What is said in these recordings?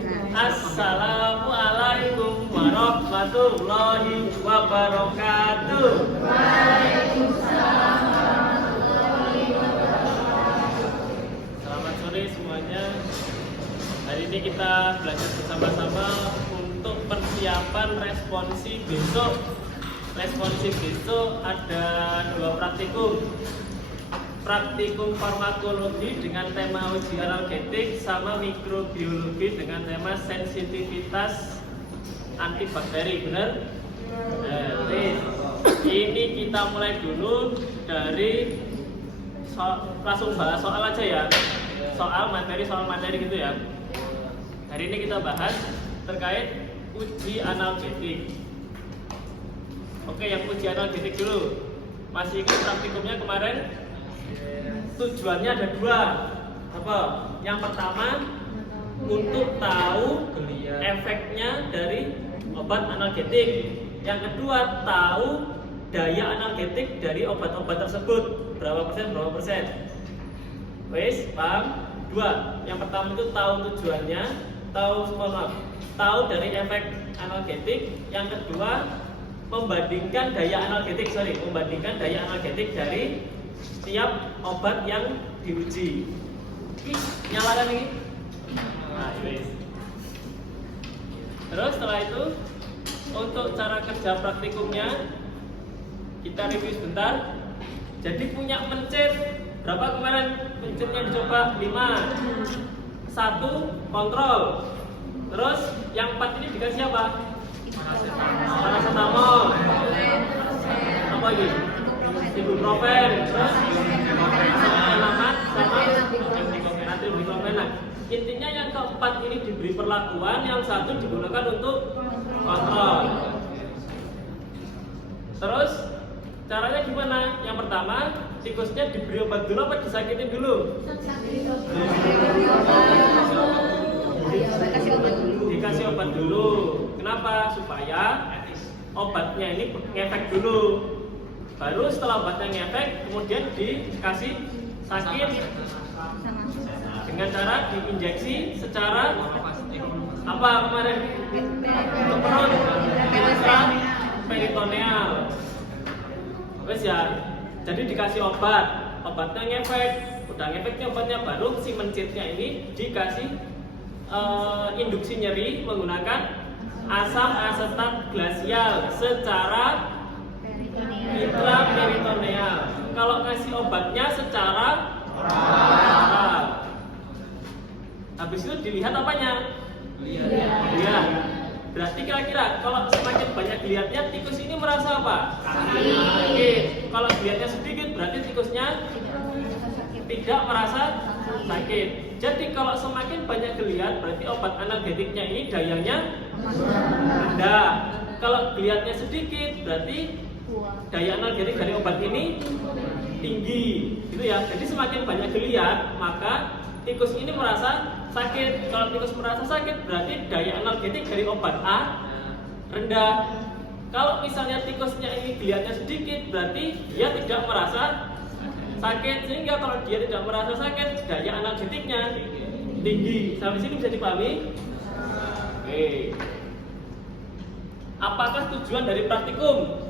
Assalamualaikum warahmatullahi wabarakatuh. Waalaikumsalam. Selamat sore semuanya. Hari ini kita belajar bersama-sama untuk persiapan responsif besok. Responsif besok ada 2 praktikum. Praktikum farmakologi dengan tema uji analgetik sama mikrobiologi dengan tema sensitivitas antibakteri, benar? Ini kita mulai dulu dari langsung bahas soal aja ya. Soal materi gitu ya. Hari ini kita bahas terkait uji analgetik. Oke, yang uji analgetik dulu. Masih ingat praktikumnya kemarin? Tujuannya ada 2. Apa? Yang pertama untuk tahu efeknya dari obat analgetik. Yang kedua tahu daya analgetik dari obat-obat tersebut. Berapa persen? Wes, paham? 2. Yang pertama itu tahu tujuannya, tahu dari efek analgetik. Yang kedua membandingkan daya analgetik dari setiap obat yang diuji. Nyalakan ini. Nah, wes. Terus setelah itu untuk cara kerja praktikumnya kita review sebentar. Jadi punya mencet berapa kemarin? Mencetnya dicoba 5. 1 kontrol. Terus yang 4 ini dikasih apa? Paracetamol. Apa lagi? Ibuprofen. Terus selamat sama antibiotik. Intinya yang keempat ini diberi perlakuan, yang satu digunakan untuk kontrol. Terus caranya gimana? Yang pertama, tikusnya diberi obat dulu apa disakitin dulu? Dikasih obat dulu. Kenapa? Supaya obatnya ini ngefek dulu. Baru setelah obatnya ngefek, kemudian dikasih sakit dengan cara diinjeksi secara apa kemarin? Untuk perut, peritoneal. Wes ya. Jadi dikasih obatnya ngefek. Udah ngefeknya obatnya, baru si mencitnya ini dikasih induksi nyeri menggunakan asam asetat glasial secara intraperitoneal. Kalau kasih obatnya secara oral. Habis itu dilihat apanya? Lihat. Berarti kira-kira kalau semakin banyak dilihatnya, tikus ini merasa apa? Sakit. Kalau dilihatnya sedikit, berarti tikusnya tidak merasa sakit. Jadi kalau semakin banyak dilihat, berarti obat analgetiknya ini dayanya rendah. Kalau dilihatnya sedikit, berarti daya analgetik dari obat ini tinggi, gitu ya. Jadi semakin banyak dilihat, maka tikus ini merasa sakit. Kalau tikus merasa sakit, berarti daya analgetik dari obat A rendah. Kalau misalnya tikusnya ini dilihatnya sedikit, berarti dia tidak merasa sakit. Sehingga kalau dia tidak merasa sakit, daya analgetiknya tinggi. Sampai sini bisa dipahami? Oke. Apakah tujuan dari praktikum?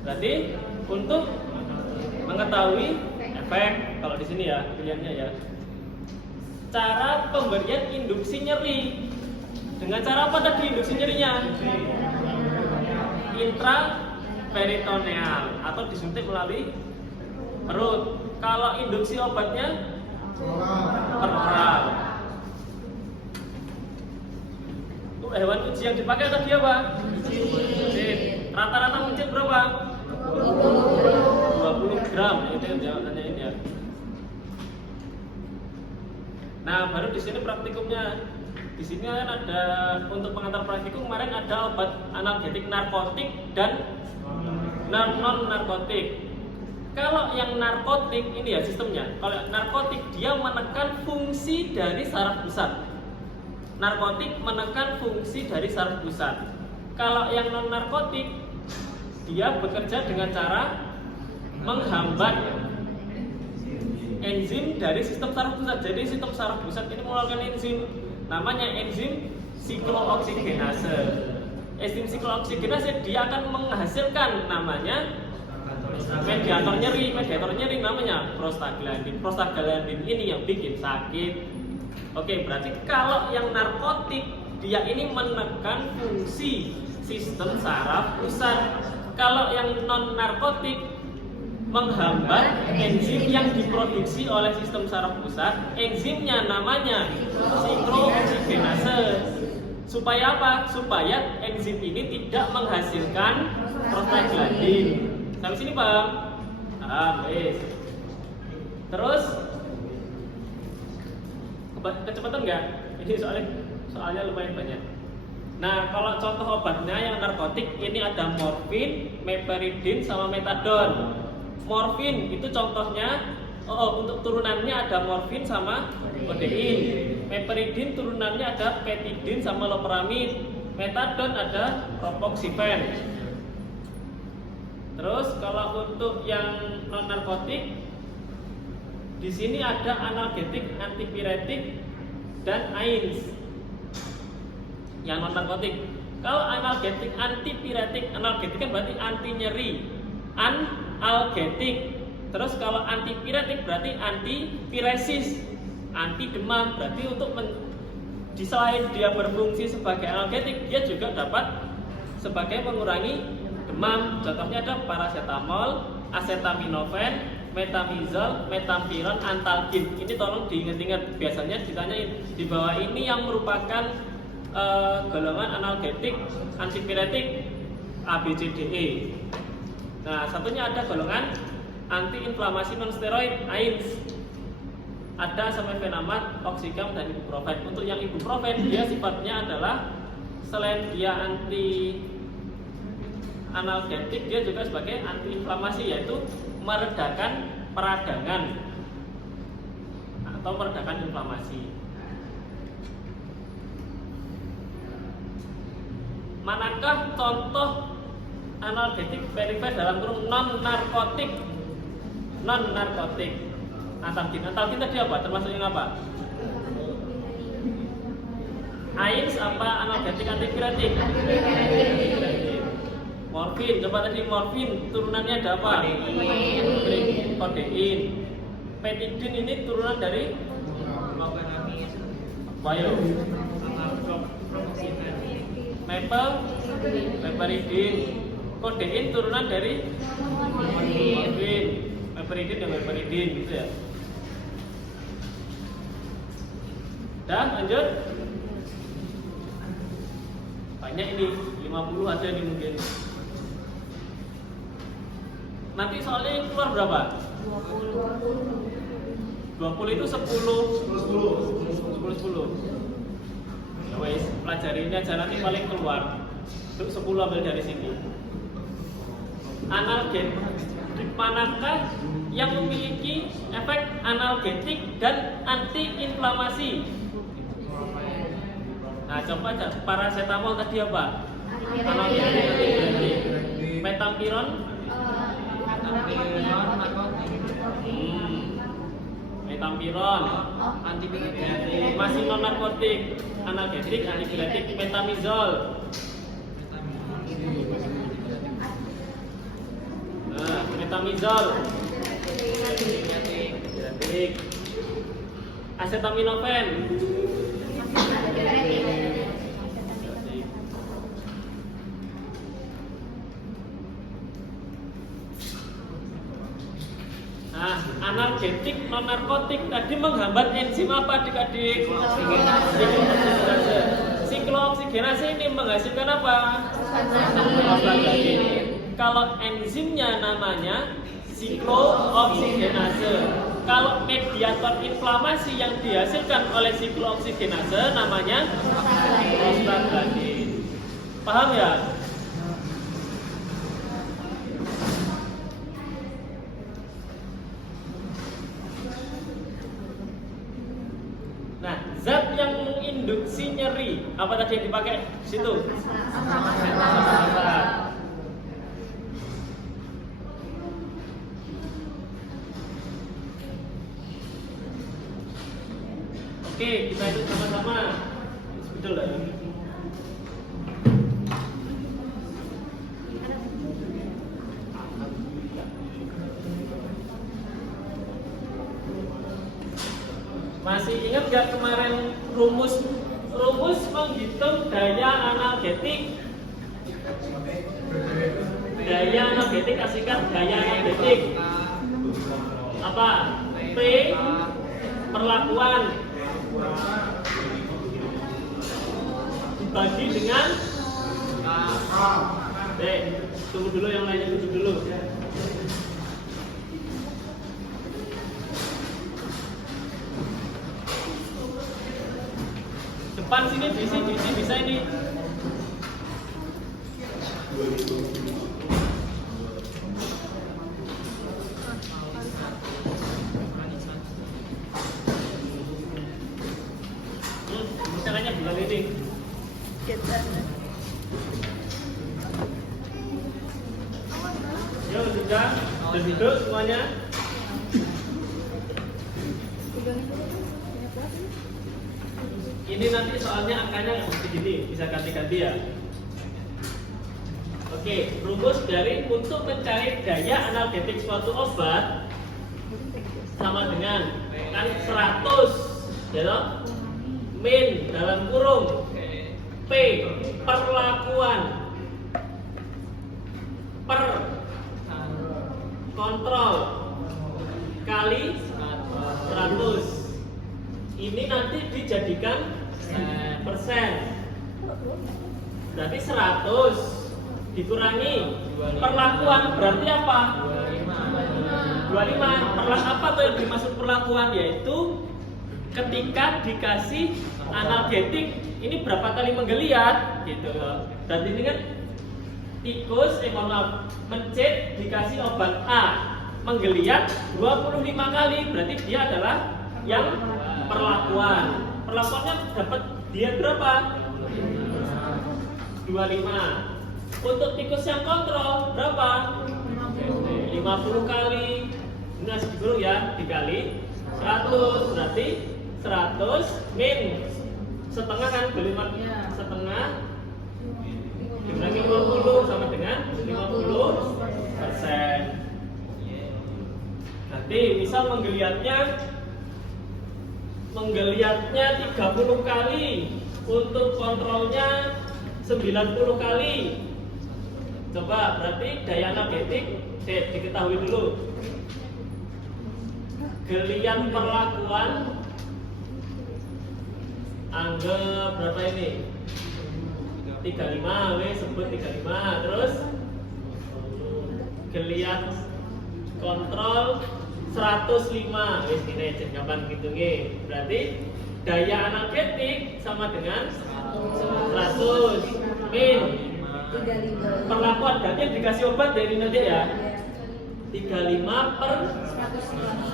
Berarti untuk mengetahui efek. Kalau di sini ya pilihannya ya. Cara pemberian induksi nyeri. Dengan cara apa tadi induksi nyerinya? Intraperitoneal atau disuntik melalui perut. Kalau induksi obatnya per oral. Hewan uji yang dipakai tadi apa? Mencit. Rata-rata mencit berapa? 20 gram. Itu yang jawabannya ini ya. Nah, baru di sini praktikumnya. Di sini kan ada untuk pengantar praktikum kemarin ada obat analgetik narkotik dan non narkotik. Kalau yang narkotik ini ya sistemnya. Kalau narkotik dia menekan fungsi dari saraf pusat. Narkotik menekan fungsi dari saraf pusat. Kalau yang non narkotik dia bekerja dengan cara menghambat enzim dari sistem saraf pusat. Jadi sistem saraf pusat ini mengeluarkan enzim. namanya enzim siklooksigenase. Enzim siklooksigenase dia akan menghasilkan namanya mediator nyeri namanya prostaglandin. Prostaglandin ini yang bikin sakit. Oke, berarti kalau yang narkotik dia ini menekan fungsi sistem saraf pusat. Kalau yang non narkotik menghambat enzim yang diproduksi oleh sistem saraf pusat. Enzimnya namanya siklooksigenase. Supaya apa? Supaya enzim ini tidak menghasilkan prostaglandin. Sampai sini paham? Wes. Terus kecepatan nggak? Ini soalnya lumayan banyak. Nah, kalau contoh obatnya yang narkotik ini ada morfin, meperidin, sama metadon. Morfin itu contohnya, untuk turunannya ada morfin sama kodein. Meperidin turunannya ada petidin sama loperamid. Metadon ada propoxifen. Terus kalau untuk yang non narkotik, di sini ada analgetik, antipiretik, dan AINS. Yang non narkotik. Kalau analgetik, antipiretik, analgetik kan berarti anti nyeri, analgetik. Terus kalau antipiretik berarti antipiresis, anti demam. Berarti untuk di selain dia berfungsi sebagai analgetik, dia juga dapat sebagai mengurangi demam. Contohnya ada paracetamol, acetaminophen, metamizol, metampiron, antalgin. Ini tolong diingat-ingat. Biasanya ditanyain di bawah ini yang merupakan golongan analgetik, antipiretik ABCDE. Nah, satunya ada golongan antiinflamasi non-steroid AINS. Ada asam-evenamid, oksigam, dan ibuprofen. Untuk yang ibuprofen dia sifatnya adalah selain dia anti analgetik, dia juga sebagai antiinflamasi, yaitu meredakan peradangan atau meredakan inflamasi. Manakah contoh analgetik perifer dalam kurung non narkotik? Non narkotik. Antalgin. Antalgin tadi apa? Termasuk yang apa? AINS apa analgetik antipiretik? Morfin. Coba tadi morfin turunannya ada apa? Kodein. Petidin ini turunan dari Bayo. Meperidin. Kodein turunan dari morfin. Meperidin dan meperidin gitu ya. Dan lanjut. Banyak ini, 50 aja nih mungkin. Nanti soalnya keluar berapa? 20 itu 10. Ya wes, pelajari ini aja, nanti paling keluar. 10 ambil dari sini. Analgetik manakah yang memiliki efek analgetik dan antiinflamasi? Nah, coba aja, paracetamol tadi apa? Analgetik. Metampiron? Metampiron antipiretik, masih non narkotik, analgetik, antipiretik, metamizol. Nah, metamizol, antipiretik, acetaminophen. Nah, analgetik non narkotik tadi menghambat enzim apa adik-adik? Siklooksigenase. Siklooksigenase ini menghasilkan apa? Prostaglandin. Kalau enzimnya namanya siklooksigenase. Kalau mediator inflamasi yang dihasilkan oleh siklooksigenase namanya prostaglandin. Paham ya? Nah, zat yang menginduksi nyeri apa tadi yang dipakai di situ? Oke, kita itu sama-sama. rumus menghitung daya analgetik. Daya analgetik asingkat daya analgetik. Apa? P perlakuan dibagi dengan tunggu dulu yang lainnya duduk dulu. Depan sini diisi bisa ini. Caranya bukan ini. Yo sudah duduk semuanya. Ini nanti soalnya angkanya nggak begini, bisa ganti-ganti ya. Oke, rumus dari untuk mencari daya analgetik suatu obat sama dengan kan 100, ya toh? Min dalam kurung P perlakuan per kontrol kali 100. Ini nanti dijadikan persen. Berarti 100 dikurangi perlakuan berarti apa? 25. Apa tuh yang dimaksud perlakuan? Yaitu ketika dikasih analgetik ini berapa kali menggeliat gitu loh. Dan ini kan tikus, mencit dikasih obat A menggeliat 25 kali, berarti dia adalah yang perlakuan. Perlakuannya dapat dia berapa? 25. Untuk tikus yang kontrol berapa? 50 kali. Ini harus digulung ya, dikali 100 berarti 100 min setengah kan, 5 setengah dikurangi 20 sama dengan 50%. Nanti misal menggeliatnya 30 kali, untuk kontrolnya 90 kali. Coba berarti daya analgetik diketahui dulu. Geliat perlakuan anggap berapa ini? 35, sebut 35. Terus geliat kontrol 105. Wis ini gampang ngitungnya. Berarti daya analgetik sama dengan 100 min perlakuan, berarti yang dikasih obat dari nanti ya 35 per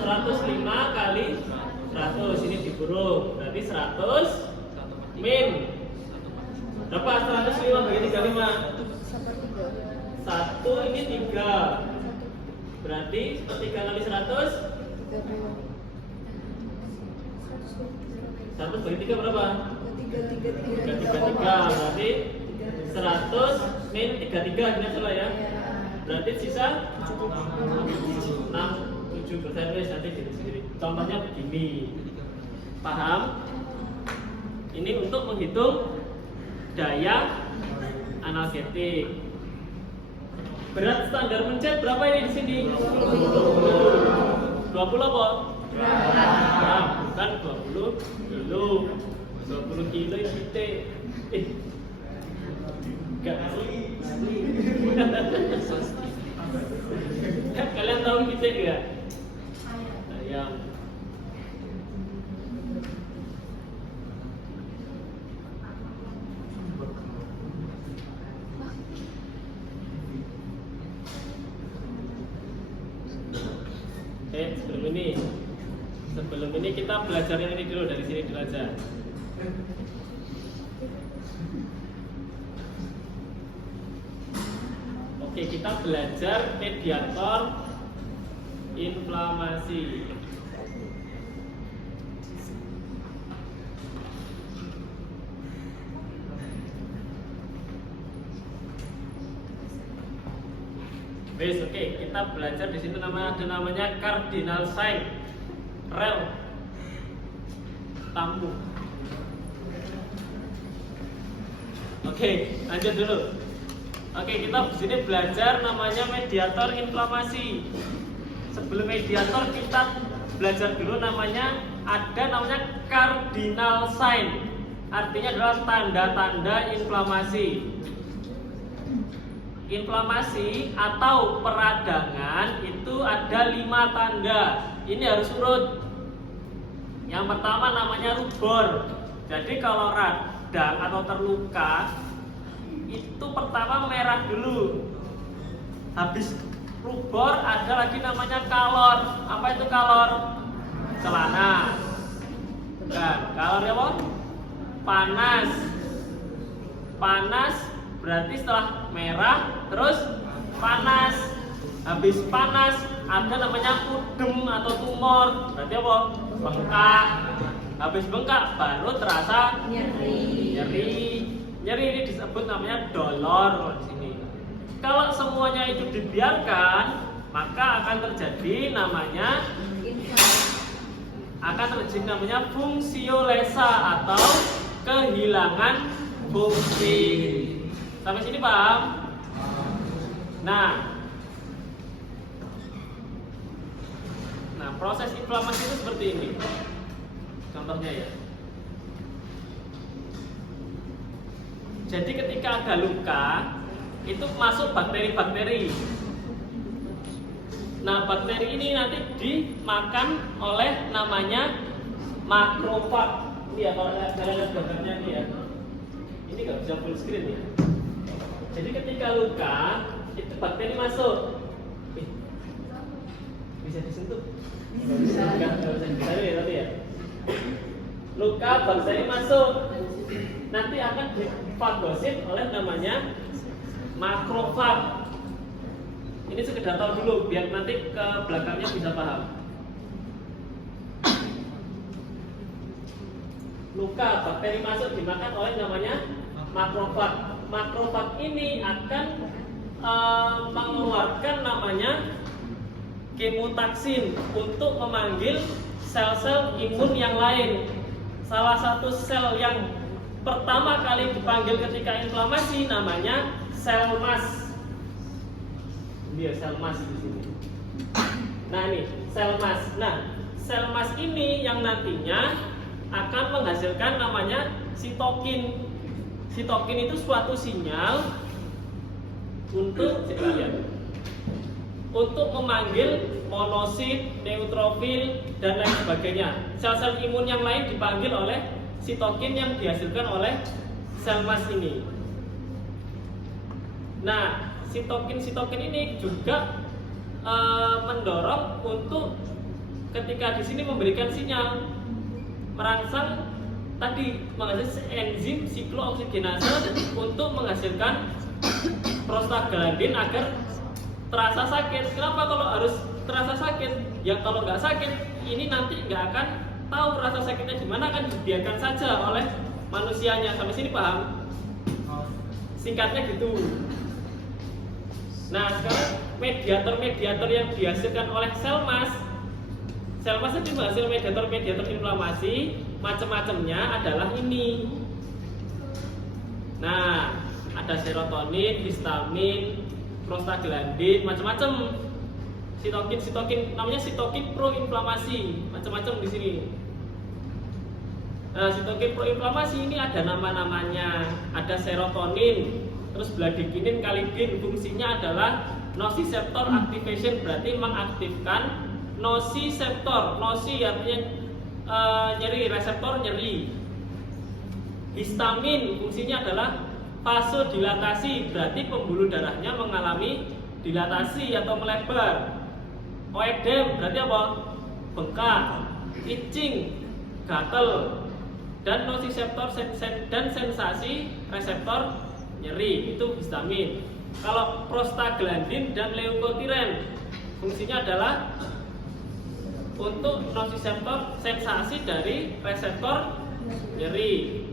105 kali 100. Ini dikurung berarti 100 min berapa? 105 bagi 35 1 ini 3 berarti 3 kali 100 100 bagi 3 berapa? 3 berarti 100 min 33 ini salah ya. Berarti sisa 7% nanti sendiri. Contohnya begini. Paham? Ini untuk menghitung daya analgetik. Berat standar mencet berapa ini di sini? 20 apa? Gram. Bukan 20 kilo. 20 kilo itu titik. Kalian tahu titik nggak? Ayam. Sebelum ini kita belajar yang ini dulu, dari sini dulu aja. Oke, kita belajar mediator inflamasi. Wes, oke, kita belajar di sini ada namanya cardinal sign, rel tamu. Oke, lanjut dulu. Oke, kita di sini belajar namanya mediator inflamasi. Sebelum mediator kita belajar dulu ada namanya cardinal sign. Artinya adalah tanda-tanda inflamasi. Inflamasi atau peradangan itu ada 5 tanda. Ini harus urut. Yang pertama namanya rubor. Jadi kalau radang atau terluka itu pertama merah dulu. Habis rubor ada lagi namanya kalor. Apa itu kalor? Celana. Bukan. Kalor ya, Bos? Panas. Panas berarti setelah merah terus panas. Habis panas ada namanya pudem atau tumor. Berarti apa? Bengkak. Habis bengkak baru terasa nyeri. Nyeri ini disebut namanya dolor di sini. Kalau semuanya itu dibiarkan, maka akan terjadi namanya fungsiolesa atau kehilangan fungsi. Sampai sini paham? Nah, proses inflamasi itu seperti ini. Contohnya ya. Jadi ketika ada luka, itu masuk bakteri-bakteri. Nah, bakteri ini nanti dimakan oleh namanya makrofag. Iya, kalau lihat gambarnya ini ya. Ini nggak bisa full screen ya. Jadi ketika luka, itu bakteri masuk. Bisa disentuh? Nggak bisa ditarik ya tadi ya. Luka, bakteri masuk. Nanti akan difagosit oleh namanya makrofag. Ini sekedar tahu dulu biar nanti ke belakangnya bisa paham. Luka, bakteri masuk dimakan oleh namanya makrofag. Makrofag ini akan mengeluarkan namanya kemotaksin untuk memanggil sel-sel imun yang lain. Salah satu sel yang pertama kali dipanggil ketika inflamasi namanya sel mas. Dia sel mas di sini. Nah ini sel mas. Nah sel mas ini yang nantinya akan menghasilkan namanya sitokin. Sitokin itu suatu sinyal untuk memanggil monosit, neutrofil dan lain sebagainya. Sel-sel imun yang lain dipanggil oleh sitokin yang dihasilkan oleh sel mas ini. Nah, sitokin ini juga mendorong untuk ketika di sini memberikan sinyal merangsang tadi menghasilkan enzim siklooksigenase untuk menghasilkan prostaglandin agar terasa sakit. Kenapa kalau harus terasa sakit? Ya kalau nggak sakit, ini nanti nggak akan tahu rasa sakitnya di mana, akan dibiarkan saja oleh manusianya. Sampai sini paham? Singkatnya gitu. Nah sekarang mediator-mediator yang dihasilkan oleh sel mas itu menghasilkan mediator-mediator inflamasi. Macam-macamnya adalah ini. Nah ada serotonin, histamin, prostaglandin, macam-macam. Sitokin namanya sitokin proinflamasi, macam-macam di sini. Nah, sitokin proinflamasi ini ada nama-namanya. Ada serotonin, terus bladikinin, kalidin. Fungsinya adalah nociceptor activation, berarti mengaktifkan nociceptor. Noci artinya nyeri, reseptor nyeri. Histamin fungsinya adalah vasodilatasi, berarti pembuluh darahnya mengalami dilatasi atau melebar. Oedem berarti apa? Bengkak. Itching, gatel. Dan nociceptor dan sensasi reseptor nyeri, itu histamin. Kalau prostaglandin dan leukotien fungsinya adalah untuk nociceptor sensasi dari reseptor nyeri.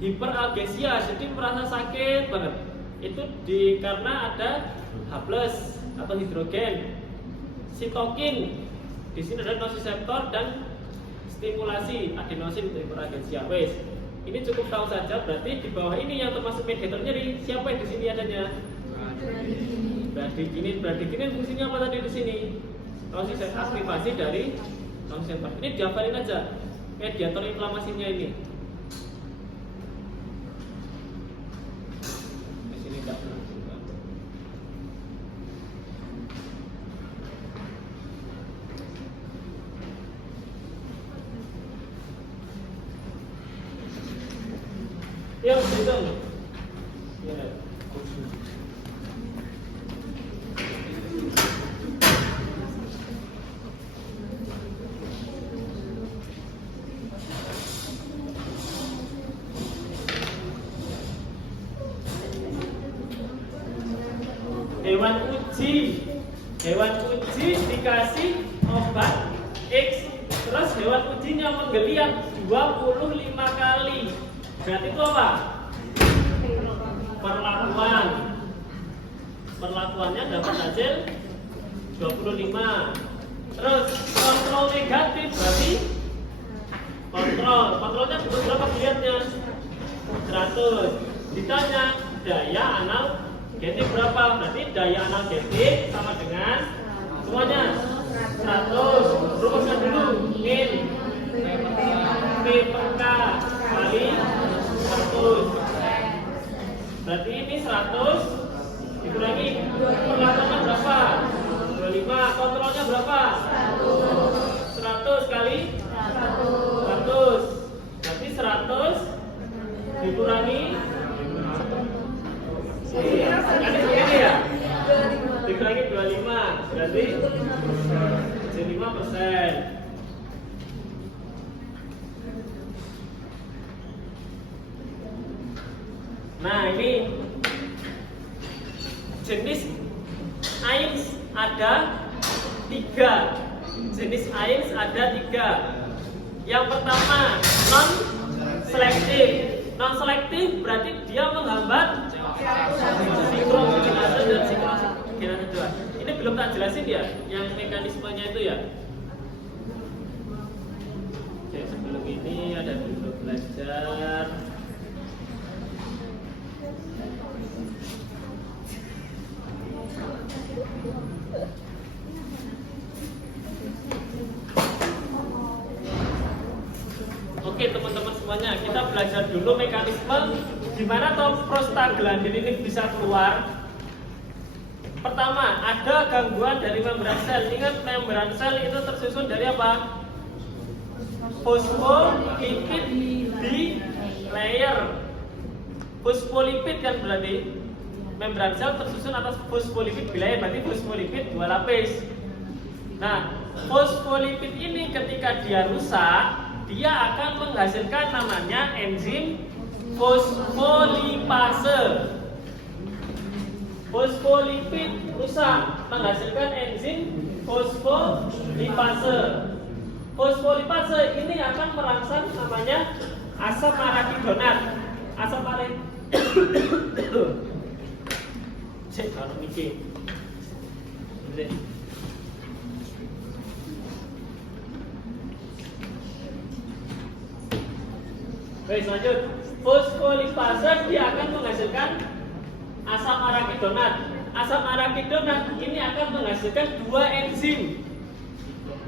Hiperalgesia, jadi merasa sakit banget. Itu karena ada H+ atau hidrogen. Sitokin, di sini ada nociceptor dan stimulasi adenosin untuk hiperalgesia. Wes, Ini cukup tahu saja, berarti di bawah ini yang termasuk mediator nyeri, siapa yang di sini adanya? Bradikinin fungsinya apa tadi di sini? Aktivasi dari non-sensitif. Ini dihafalin aja, mediator inflamasinya ini. Di sini tidak pernah juga. Yang hitung. Ya. Hewan uji dikasih obat X, terus hewan ujinya menggeliat 25 kali. Berarti itu apa? Perlakuannya dapat hasil 25. Terus kontrol negatif berarti kontrolnya berapa dilihatnya? 100. Ditanya daya analgetik berapa? Berarti daya analgetik sama dengan semuanya 100. Rumuskan dulu min P per K kali 100. Berarti ini 100 dikurangi perlakuannya berapa? 25. Kontrolnya berapa? 100 kali 100. Berarti 100 dikurangi ini ya? Dikurangi 25. Berarti 75%. Nah, ini jenis AINS ada 3. Jenis AINS ada 3. Yang pertama non selektif. Non selektif berarti dia menghambat sinkrogenase dan sinkrogenase 2. Ini belum tak jelasin ya, yang mekanismenya itu ya. Oke, sebelum ini ada dulu belajar. Oke teman-teman semuanya, kita belajar dulu mekanisme gimana toh prostaglandin ini bisa keluar. Pertama, ada gangguan dari membran sel. Ingat, membran sel itu tersusun dari apa? Fosfolipid bilayer. Fosfolipid kan berarti membran sel tersusun atas fosfolipid bilayer, berarti fosfolipid 2 lapis. Nah, fosfolipid ini ketika dia rusak, dia akan menghasilkan namanya enzim fosfolipase. Fosfolipid rusak menghasilkan enzim fosfolipase. Fosfolipase ini akan merangsang namanya asam arakidonat. Asam arakidonat. Cek kalau mikir. Baik, lanjut. Fosfolipase dia akan menghasilkan asam arakidonat. Asam arakidonat ini akan menghasilkan 2 enzim.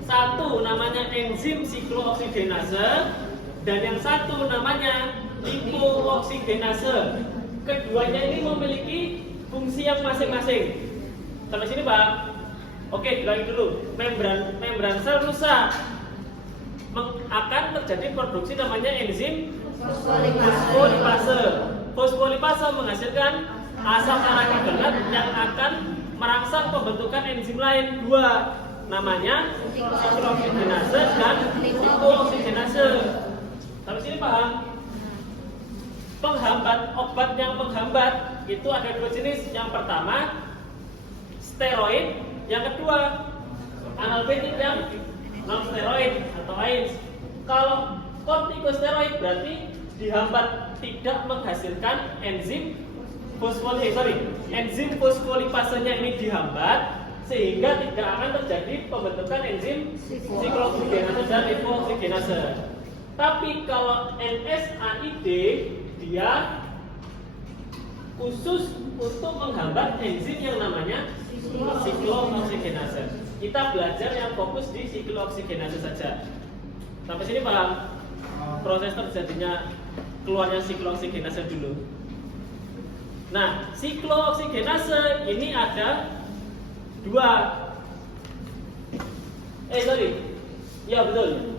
Satu namanya enzim siklooksigenase dan yang satu namanya lipooksigenase. Keduanya ini memiliki fungsi yang masing-masing. Sampai sini, Pak? Oke, diulangi dulu. Membran sel rusak, akan terjadi produksi namanya enzim fosfolipase. Fosfolipase menghasilkan asam arakidonat yang akan merangsang pembentukan enzim lain 2, namanya siklooksigenase dan lipooksigenase. Sampai sini paham? Penghambat, obat yang menghambat itu ada 2 jenis. Yang pertama steroid, yang kedua analgetik yang non steroid atau AINS. Kalau kortikosteroid berarti dihambat, tidak menghasilkan enzim enzim fosfolipasenya ini dihambat sehingga tidak akan terjadi pembentukan enzim siklooksigenase dan lipooksigenase. Tapi kalau NSAID dia khusus untuk menghambat enzim yang namanya siklooksidgenase. Kita belajar yang fokus di siklooksidgenase saja. Sampai sini paham? Proses terjadinya keluarnya siklooksidgenase dulu. Nah, siklooksidgenase ini ada dua. Ya betul.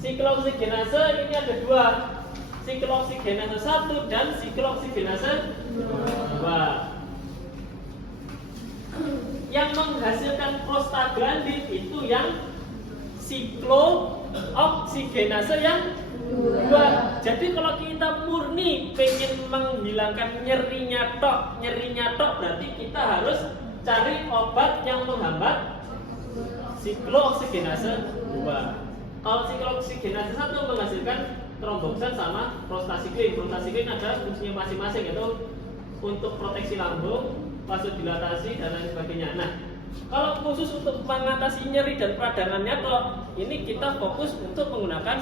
Siklooksidgenase ini ada dua. Siklooksidgenase 1 dan siklooksidgenase 2. Yang menghasilkan prostaglandin itu yang siklooksidgenase yang 2. Jadi kalau kita murni pengen menghilangkan nyerinya tok berarti kita harus cari obat yang menghambat siklooksidgenase 2. Kalau siklooksidgenase 1 menghasilkan tromboksan sama prostasiklin. Prostasiklin ada fungsinya masing-masing, yaitu untuk proteksi lambung, vasodilatasi dan lain sebagainya. Nah, kalau khusus untuk mengatasi nyeri dan peradangannya, ini kita fokus untuk menggunakan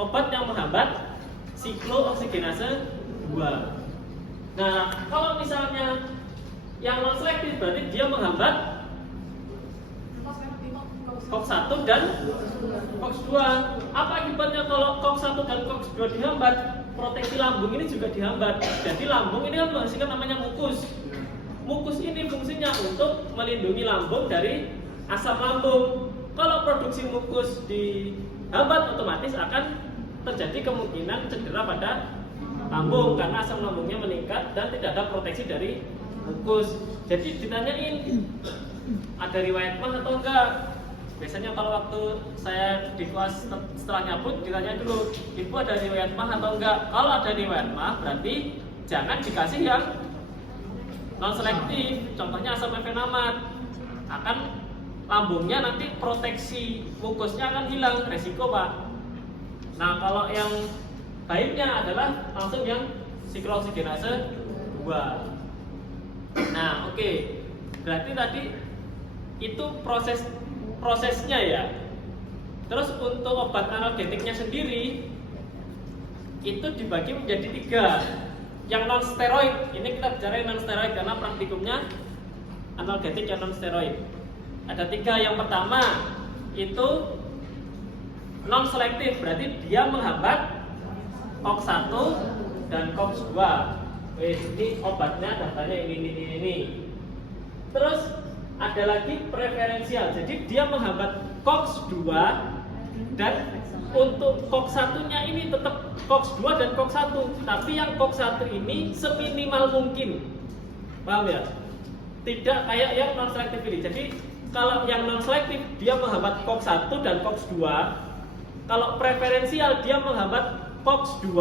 obat yang menghambat siklooksidgenase 2. Nah, kalau misalnya yang non selektif berarti dia menghambat COX-1 dan COX-2. Apa akibatnya kalau COX-1 dan COX-2 dihambat? Proteksi lambung ini juga dihambat. Jadi lambung ini kan menghasilkan namanya mukus. Mukus ini fungsinya untuk melindungi lambung dari asam lambung. Kalau produksi mukus dihambat, otomatis akan terjadi kemungkinan cedera pada lambung karena asam lambungnya meningkat dan tidak ada proteksi dari mukus. Jadi ditanyain ada riwayat mah atau enggak? Biasanya kalau waktu saya di kelas setelah nyabut ditanya dulu, ibu ada riwayat mah atau enggak? Kalau ada riwayat mah berarti jangan dikasih yang non selektif. Contohnya asam mefenamat, akan lambungnya nanti proteksi mukusnya akan hilang, resiko pak. Nah kalau yang baiknya adalah langsung yang siklooksidgenase 2. Nah oke. Berarti tadi itu prosesnya ya. Terus untuk obat analgetiknya sendiri itu dibagi menjadi 3. Yang non steroid, ini kita bicara non steroid karena praktikumnya analgetik yang non steroid. Ada 3. Yang pertama itu non selektif, berarti dia menghambat COX-1 dan COX-2. Ini obatnya daftarnya ini. Terus ada lagi preferensial, jadi dia menghambat COX-2 dan untuk COX-1-nya ini tetap COX-2 dan COX-1, tapi yang COX-1 ini seminimal mungkin. Paham ya? Tidak kayak yang non selektif ini. Jadi kalau yang non selektif dia menghambat COX-1 dan COX-2. Kalau preferensial dia menghambat COX-2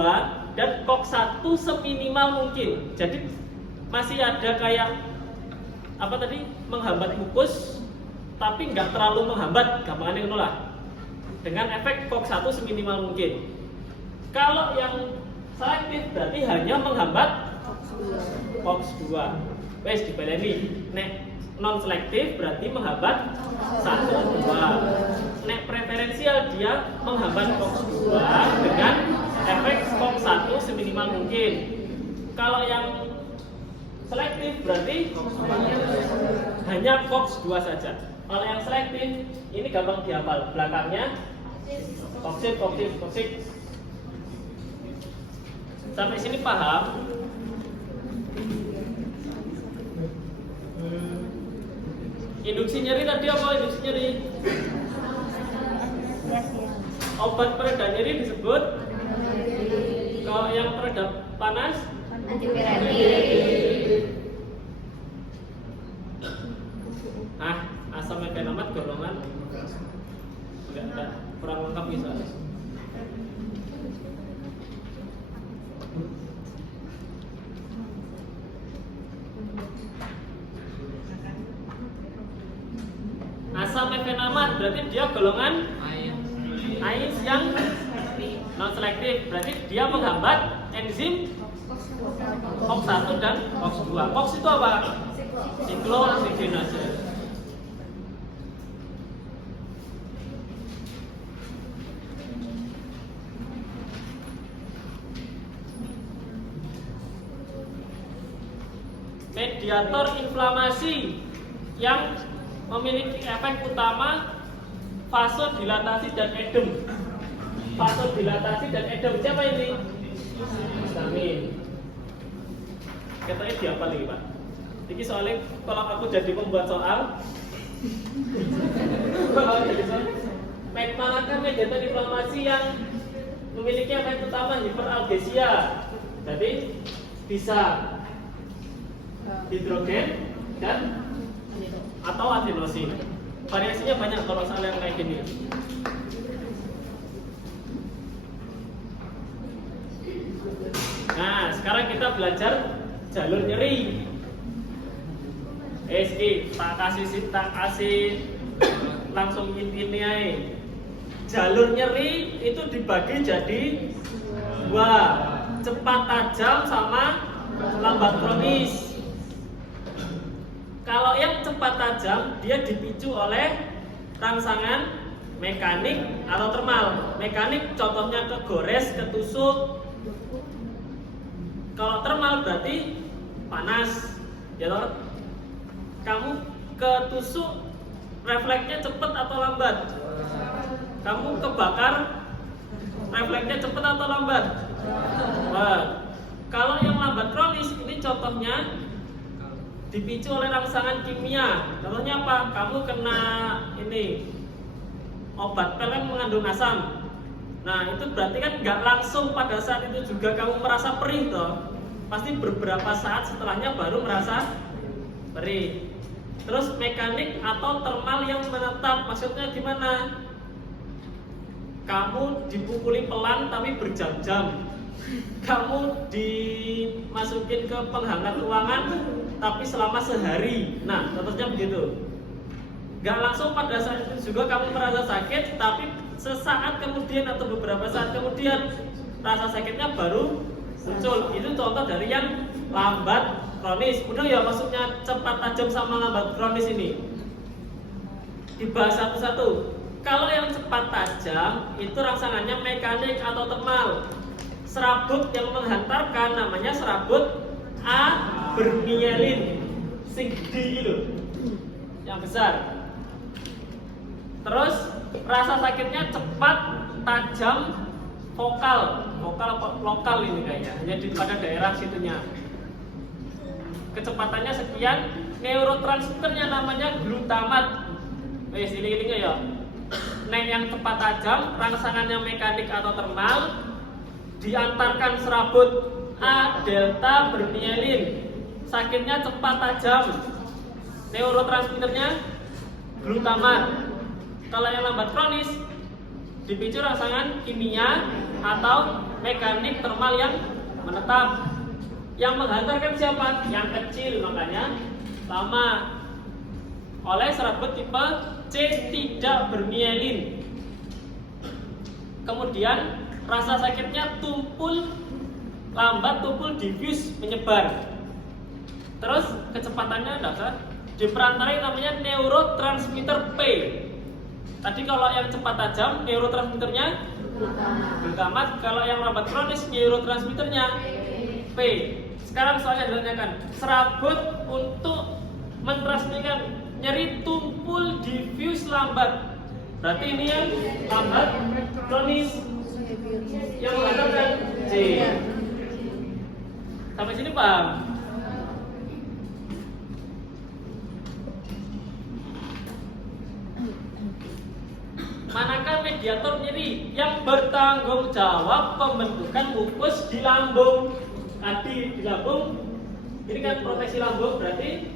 dan COX-1 seminimal mungkin. Jadi masih ada kayak apa tadi? Menghambat mukus tapi nggak terlalu menghambat, gampangannya ngono lah. Dengan efek COX-1 seminimal mungkin. Kalau yang selektif berarti hanya menghambat COX-2. Wes dipeleni. Nek non selektif berarti menghambat 1, 2. Nek preferensial dia menghambat COX-2 dengan efek COX-1 seminimal mungkin. Kalau yang selektif berarti hanya COX-2 saja. Kalau yang selektif ini gampang dihafal, belakangnya toksik. Sampai sini paham? Induksi nyeri tadi apa induksi nyeri? Obat pereda nyeri disebut? Kalau yang pereda panas? Asam mefenamat golongan enggak kurang lengkap misalnya. Asam mefenamat berarti dia golongan AIS yang non selektif, berarti dia menghambat enzim COX-1 dan COX-2. COX itu apa? Siklooksidgenase. mediator inflamasi yang memiliki efek utama vasodilatasi dan edem. Vasodilatasi dan edem siapa ini? Histamin. Katanya diapa lagi Pak? Ini soalnya kalau aku jadi pembuat soal, manakah mediator inflamasi yang memiliki efek utama hiperalgesia? Jadi bisa hidrogen dan atau adenosin. Variasinya banyak kalau soal yang kayak gini. Nah, sekarang kita belajar jalur nyeri. Tak kasih langsung ini aja. Jalur nyeri itu dibagi jadi dua, cepat tajam sama lambat kronis. Kalau yang cepat tajam dia dipicu oleh rangsangan mekanik atau termal. Mekanik contohnya kegores, ketusuk. Kalau termal berarti panas, ya toh? Kamu ketusuk refleksnya cepat atau lambat? Kamu kebakar refleksnya cepat atau lambat? Nah, kalau yang lambat kronis ini contohnya dipicu oleh rangsangan kimia. Contohnya apa? Kamu kena ini obat pel yang mengandung asam. Nah, itu berarti kan nggak langsung pada saat itu juga kamu merasa perih toh. Pasti beberapa saat setelahnya baru merasa perih. Terus mekanik atau termal yang menetap, maksudnya gimana? Kamu dipukuli pelan tapi berjam-jam. Kamu dimasukin ke penghangat ruangan tapi selama sehari. Nah, contohnya begitu. Gak langsung pada saat itu juga kamu merasa sakit, tapi sesaat kemudian atau beberapa saat kemudian rasa sakitnya baru muncul. Itu contoh dari yang lambat kronis. Udah ya, maksudnya cepat tajam sama lambat kronis ini dibahas satu-satu. Kalau yang cepat tajam itu rangsangannya mekanik atau termal. Serabut yang menghantarkan namanya serabut A bermielin, sing D itu yang besar. Terus rasa sakitnya cepat, tajam, vokal apa lokal ini kayaknya, jadi pada daerah situnya. Kecepatannya sekian, neurotransmitternya namanya glutamat. Ini ya. Nah, yang cepat tajam, rangsangannya mekanik atau termal, diantarkan serabut A delta bermielin, sakitnya cepat tajam, neurotransmitternya glutamat. Kalau yang lambat kronis dipicu rangsangan kimia atau mekanik termal yang menetap. Yang menghantarkan siapa? Yang kecil, makanya lama. Oleh serabut tipe C tidak bermielin. Kemudian rasa sakitnya tumpul lambat, tumpul diffuse, menyebar. Terus kecepatannya dasar diperantarai namanya neurotransmitter P. Tadi kalau yang cepat tajam neurotransmitternya glutamat, kalau yang lambat kronis neurotransmitternya P. Sekarang soalnya ditanyakan serabut untuk mentransmisikan nyeri tumpul diffuse lambat. Berarti ini yang lambat kronis. Yang mengatakan C. Sampai sini paham? Manakah mediator nyeri yang bertanggung jawab pembentukan mukus di lambung? Tadi di lambung, ini kan proteksi lambung, berarti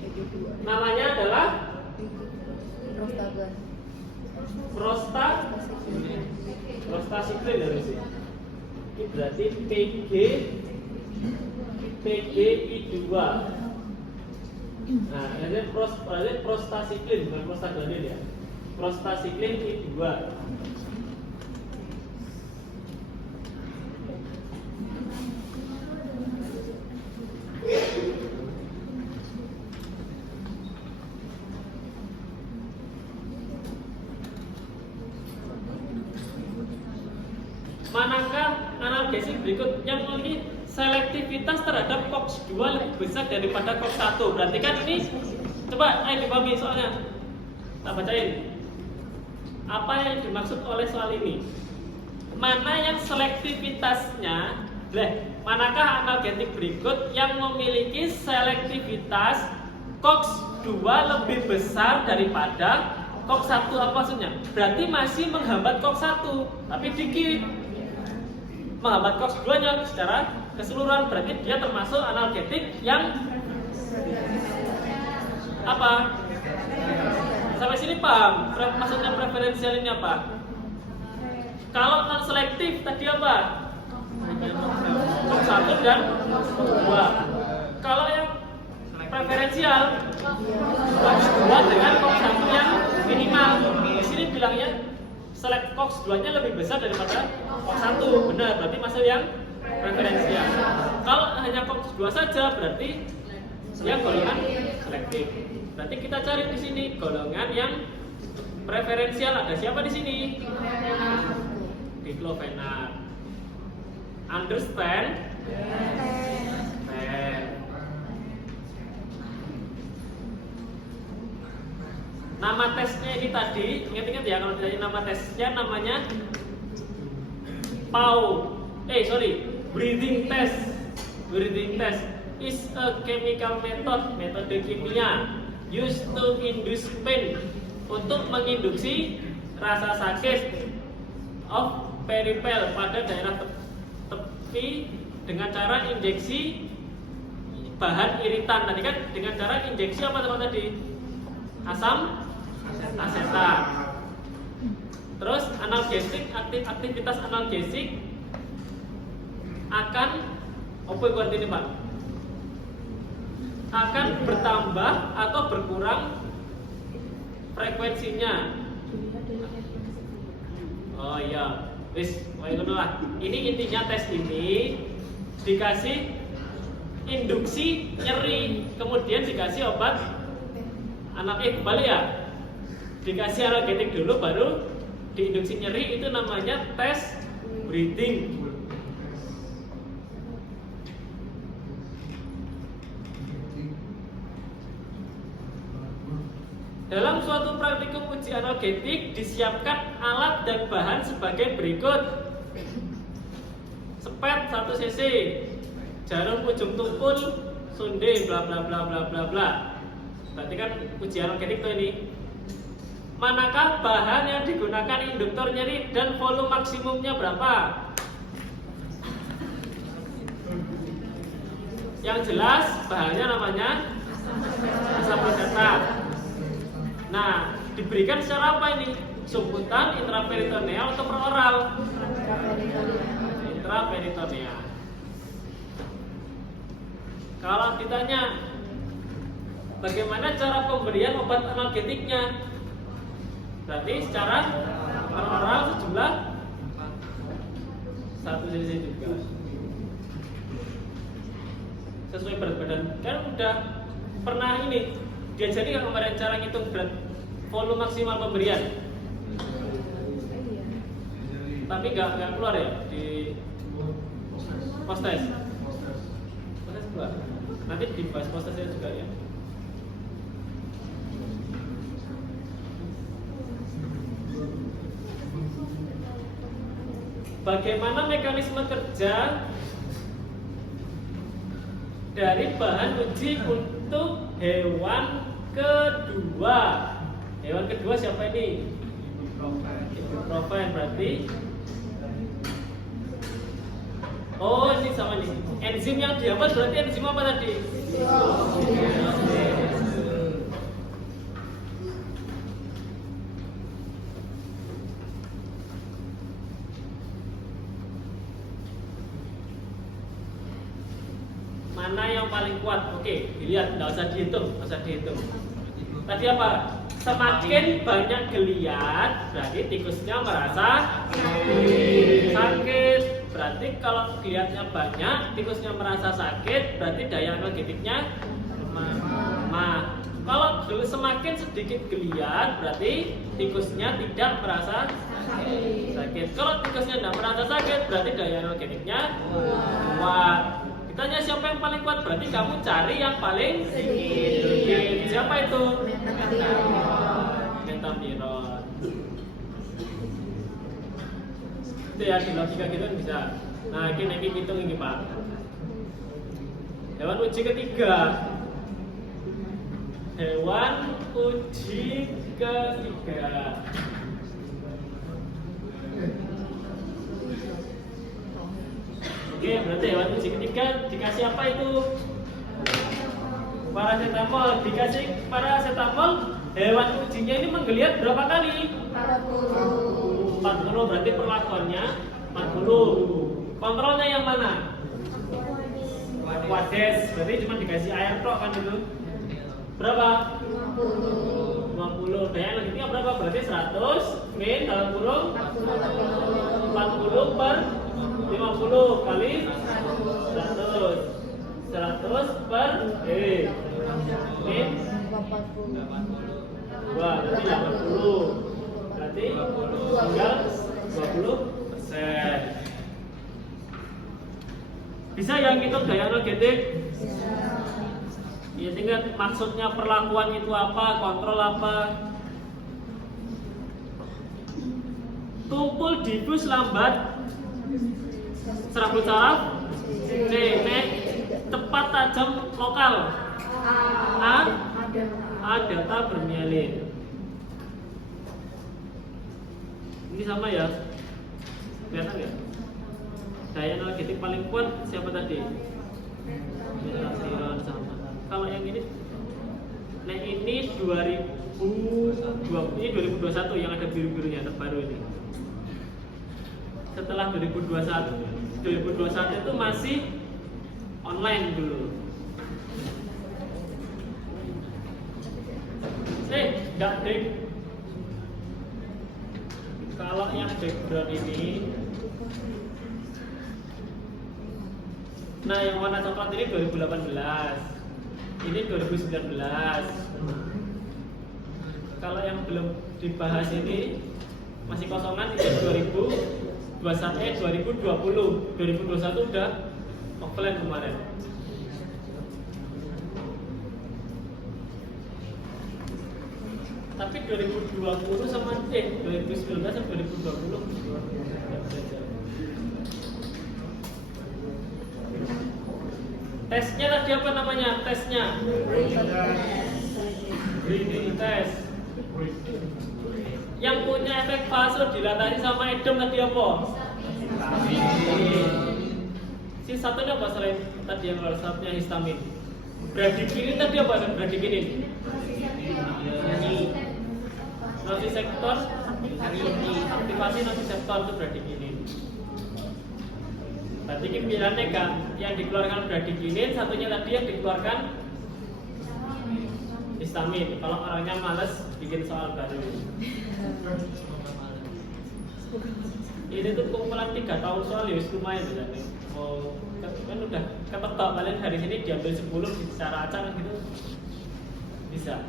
namanya adalah prostasiklin harus sih. Ini berarti PGI2. Nah, ini prostasiklin bukan prostaglandin ya. Prostasiklin I2. Manakah analgesik berikut yang memiliki selektivitas terhadap COX-2 lebih besar daripada COX-1. Berarti kan ini, coba ayo dipahami soalnya. Tak bacain. Apa yang dimaksud oleh soal ini? Mana yang selektivitasnya, manakah analgetik berikut yang memiliki selektivitas COX-2 lebih besar daripada COX-1? Apa maksudnya? Berarti masih menghambat COX-1, tapi dikit. Menghambat COX-2-nya secara keseluruhan, berarti dia termasuk analgetik yang apa? Sampai sini paham? Maksudnya preferensial ini apa? Kalau non selektif tadi apa? COX-1 dan 2. Kalau yang preferensial COX-2 dengan COX-1 yang minimal. Di sini bilangnya select COX-2-nya lebih besar daripada COX-1. Benar, berarti masuk yang preferensial. Kalau hanya COX-2 saja berarti yang golongan selektif. Berarti kita cari di sini golongan yang preferensial. Ada siapa di sini? Diclofenac. Understand? Nama tesnya ini tadi, ingat-ingat ya kalau ditanya nama tesnya namanya breathing test. Breathing test is a chemical method, metode kimia used to induce pain, untuk menginduksi rasa sakit of peripheral pada daerah tepi dengan cara injeksi bahan iritan. Tadi kan dengan cara injeksi apa teman tadi? Asam asetat. Terus analgesik, aktivitas analgesik akan apa yang artinya Pak? Akan bertambah atau berkurang frekuensinya. Oh iya, ini intinya tes ini dikasih induksi nyeri, kemudian dikasih obat kembali ya, dikasih analgetik dulu baru diinduksi nyeri, itu namanya tes breathing. Dalam suatu praktikum uji analgetik disiapkan alat dan bahan sebagai berikut: sepet 1 cc, jarum ujung tumpul, sunde, bla bla bla bla bla bla. Berarti kan uji analgetik tuh ini. Manakah bahan yang digunakan induktor nyeri dan volume maksimumnya berapa? Yang jelas bahannya namanya asam asetat. Nah, diberikan secara apa ini? Subkutan, intraperitoneal atau peroral? Intraperitoneal. Kalau ditanya bagaimana cara pemberian obat analgetiknya, berarti secara peroral sejumlah 1 cc juga. Sesuai berat badan. Kan udah pernah ini diajari nggak kemarin cara ngitung berat volume maksimal pemberian? Tapi nggak keluar ya di post test. Post test keluar. Nanti dibahas post testnya juga ya. Bagaimana mekanisme kerja dari bahan uji untuk hewan kedua? Hewan kedua siapa ini? Ibuprofen. Berarti oh ini sama nih. Enzim yang dihambat berarti enzim apa tadi? Mana yang paling kuat? Oke, dilihat, nggak usah dihitung. Tadi apa? Semakin banyak geliat, berarti tikusnya merasa sakit. Berarti kalau geliatnya banyak, tikusnya merasa sakit, berarti daya analgetiknya lemah. Kalau semakin sedikit geliat, berarti tikusnya tidak merasa sakit. Kalau tikusnya tidak merasa sakit, berarti daya analgetiknya kuat. Ditanya siapa yang paling kuat, berarti kamu cari yang paling sedikit. Siapa itu? Metapiron. Itu ya, di logika gitu kan bisa. Nah, ini hitung ini Pak. Hewan uji ketiga. Hewan uji ketiga. Oke, berarti hewan uji ketiga dikasih apa itu? Paracetamol. Dikasih paracetamol, hewan ujinya ini menggeliat berapa kali? 40. Berarti perlakuannya 40. Kontrolnya yang mana? Wades. Berarti cuma dikasih air tok kan itu? Berapa? 50. Daya energinya berapa? Berarti 100 min dalam kurung 40 per 50 kali 100. 100 per min 2, berarti 80. Berarti tinggal 20%. Bisa yang hitung daya energetik? Ya, tinggal maksudnya perlakuan itu apa, kontrol apa. Tumpul difus lambat, serabut saraf. C. Cepat tajam lokal. A. Data bermielin. Ini sama ya? Kelihatan ya? Daya energetik paling kuat siapa tadi? Metapiron sama. Kalau yang ini, nah ini 2021 yang ada biru-birunya terbaru ini. Setelah 2021 itu masih online dulu. Enggak deh. Kalau yang background ini, nah yang warna coklat ini 2018, ini 2019. Kalau yang belum dibahas ini masih kosongan, ini 2020. 2021 udah offline kemarin. Tapi 2020 sama 2019 sama 2020 tesnya tadi apa namanya? Tesnya breathing test. Yang punya efek vasodilatasi sama edem tadi apa? Si satunya apa selain tadi yang resepnya histamin? Bradykinin tadi apa? Bradykinin nosiseptor, aktivasi nosiseptor itu bradykinin. Berarti ini pilihannya kan yang dikeluarkan bradykinin, satunya tadi yang dikeluarkan histamin. Kalau orangnya males bikin soal baru. Ini tuh kumpulan 3 tahun soal ya lumayan berarti. Oh, kan udah kepetok paling hari ini diambil 10 secara acak gitu. Bisa.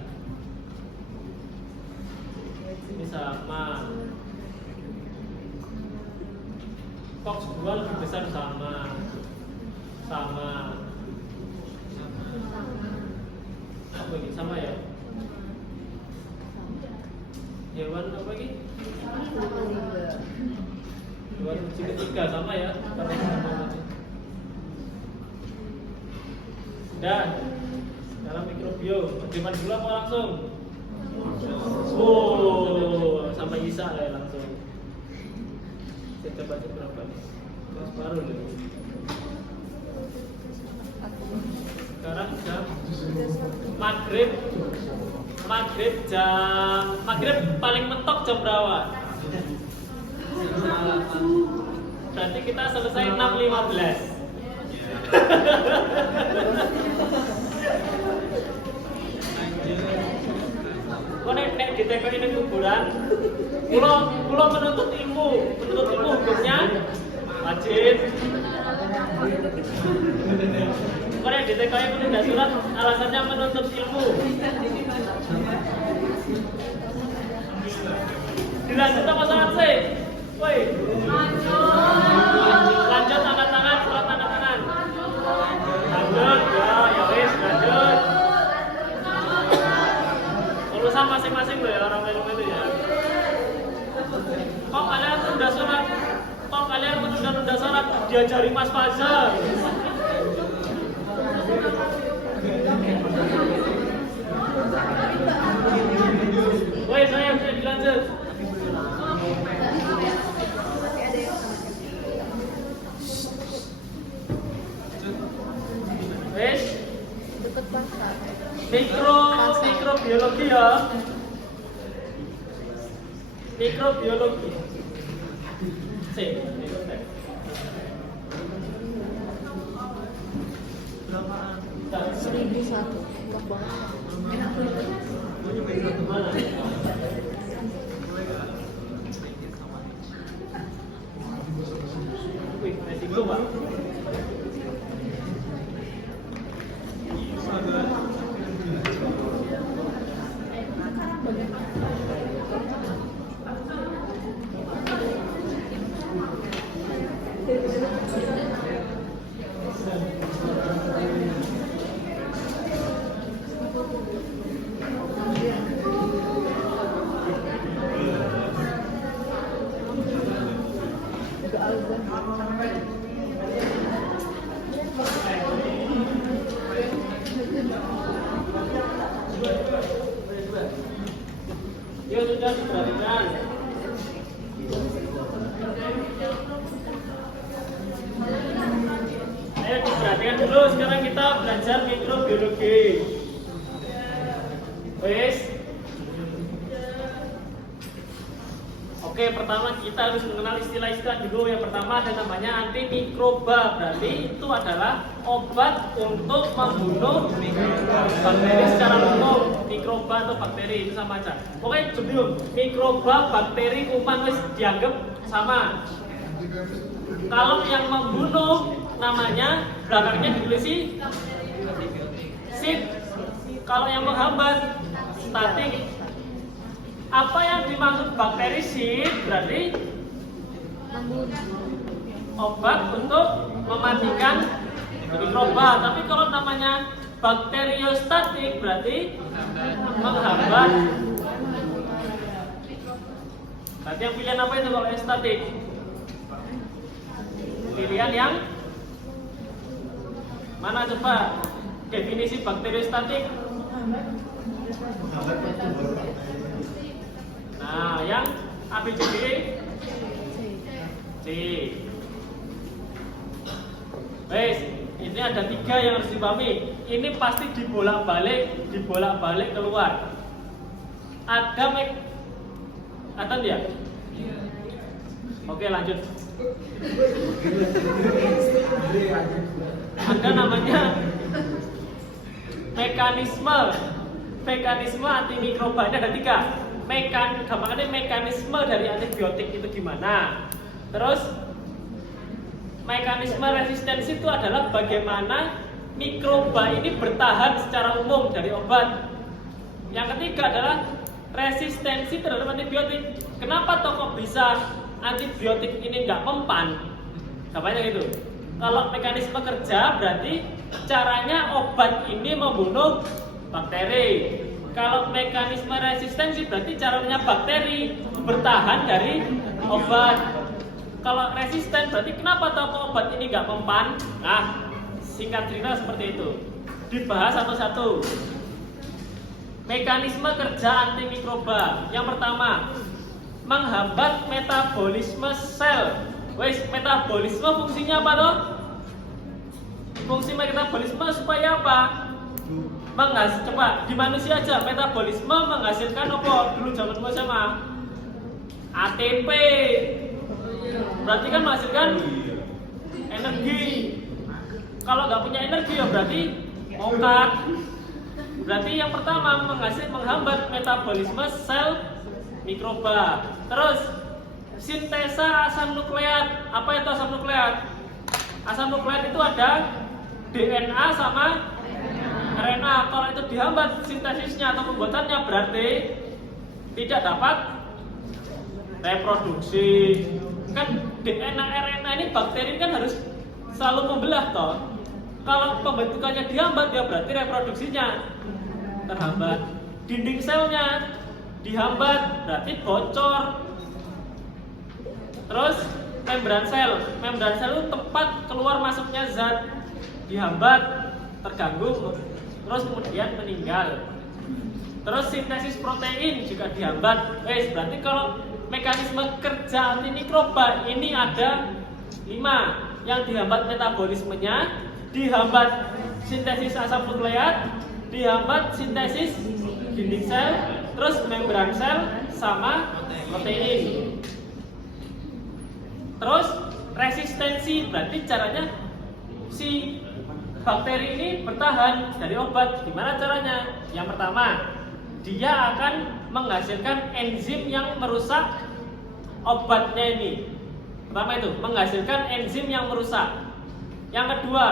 Ini sama. Fox 2 lebih besar sama. Apa ini? Sama ya? Hewan apa lagi? Hewan uji ketiga sama ya? Dan dalam mikrobio, bagaimana dulu apa langsung? Oh, sampai Isa ya langsung. Saya coba cek berapa nih? Baru nih. Sekarang jam maghrib paling mentok jam berapa? Berarti kita selesai 6.15. Kok nek di TK ini kuburan, pulau menuntut ilmu hukumnya wajib. Kok nek di TK ini udah surat alasannya menuntut ilmu. Dilanjut apa sangat sih? Woi. Lanjut angkat tangan, sholat angkat tangan. diajari Mas Fajar. Woi, saya bisa dilanjut. Wes, mikrobiologi ya. Mikrobiologi. Sip. Berapaan? 1001. Murah banget. Enak banget. Wih, resiko Pak. Ya sudah diperhatikan. Ayo diperhatikan dulu. Sekarang kita belajar mikrobiologi. Wes. Oke, pertama kita harus mengenal istilah-istilah dulu. Yang pertama ada namanya antimikroba. Berarti itu adalah obat untuk membunuh bakteri secara umum. Mikroba atau bakteri itu sama aja. Pokoknya judul mikroba, bakteri, kuman wis dianggap sama. Kalau yang membunuh namanya belakangnya ditulis sip. Kalau yang menghambat statik. Apa yang dimaksud bakterisid berarti obat untuk mematikan mikroba. Tapi kalau namanya bakteriostatik berarti menghambat. Berarti yang pilihan apa itu kalau yang statik? Pilihan yang mana coba? Definisi bakteriostatik. Nah, yang ABCD C. Wes, ini ada 3 yang harus dipahami. Ini pasti dibolak-balik keluar. Ada ya? Oke, lanjut. Ada namanya mekanisme antimikroba. Ini ada 3. Gampangannya mekanisme dari antibiotik itu gimana. Terus mekanisme resistensi itu adalah bagaimana mikroba ini bertahan secara umum dari obat. Yang ketiga adalah resistensi terhadap antibiotik. Kenapa kok bisa antibiotik ini nggak mempan? Gampannya gitu. Kalau mekanisme kerja berarti caranya obat ini membunuh bakteri. Kalau mekanisme resistensi berarti caranya bakteri bertahan dari obat. Kalau resisten berarti kenapa obat ini nggak mempan? Nah, singkat cerita seperti itu. Dibahas satu-satu. Mekanisme kerja antimikroba. Yang pertama, menghambat metabolisme sel. Wes, metabolisme fungsinya apa toh? Fungsi metabolisme supaya apa? Coba di manusia aja metabolisme menghasilkan apa dulu zaman SMA? ATP. Berarti kan menghasilkan energi. Kalau nggak punya energi ya berarti mongkat. Berarti yang pertama menghambat metabolisme sel mikroba. Terus sintesa asam nukleat. Apa itu asam nukleat? Asam nukleat itu ada DNA sama RNA. Kalau itu dihambat sintesisnya atau pembuatannya berarti tidak dapat reproduksi. Kan DNA RNA ini bakteri kan harus selalu membelah toh. Kalau pembentukannya dihambat ya berarti reproduksinya terhambat. Dinding selnya dihambat berarti bocor. Terus membran sel. Membran sel itu tempat keluar masuknya zat, dihambat, terganggu, terus kemudian meninggal. Terus sintesis protein juga dihambat. Berarti kalau mekanisme kerja antimikroba ini ada 5. Yang dihambat metabolismenya, dihambat sintesis asam nukleat, dihambat sintesis dinding sel, terus membran sel sama protein. Terus resistensi, berarti caranya si bakteri ini bertahan dari obat. Gimana caranya? Yang pertama, dia akan menghasilkan enzim yang merusak obatnya ini. Pertama itu, menghasilkan enzim yang merusak. Yang kedua,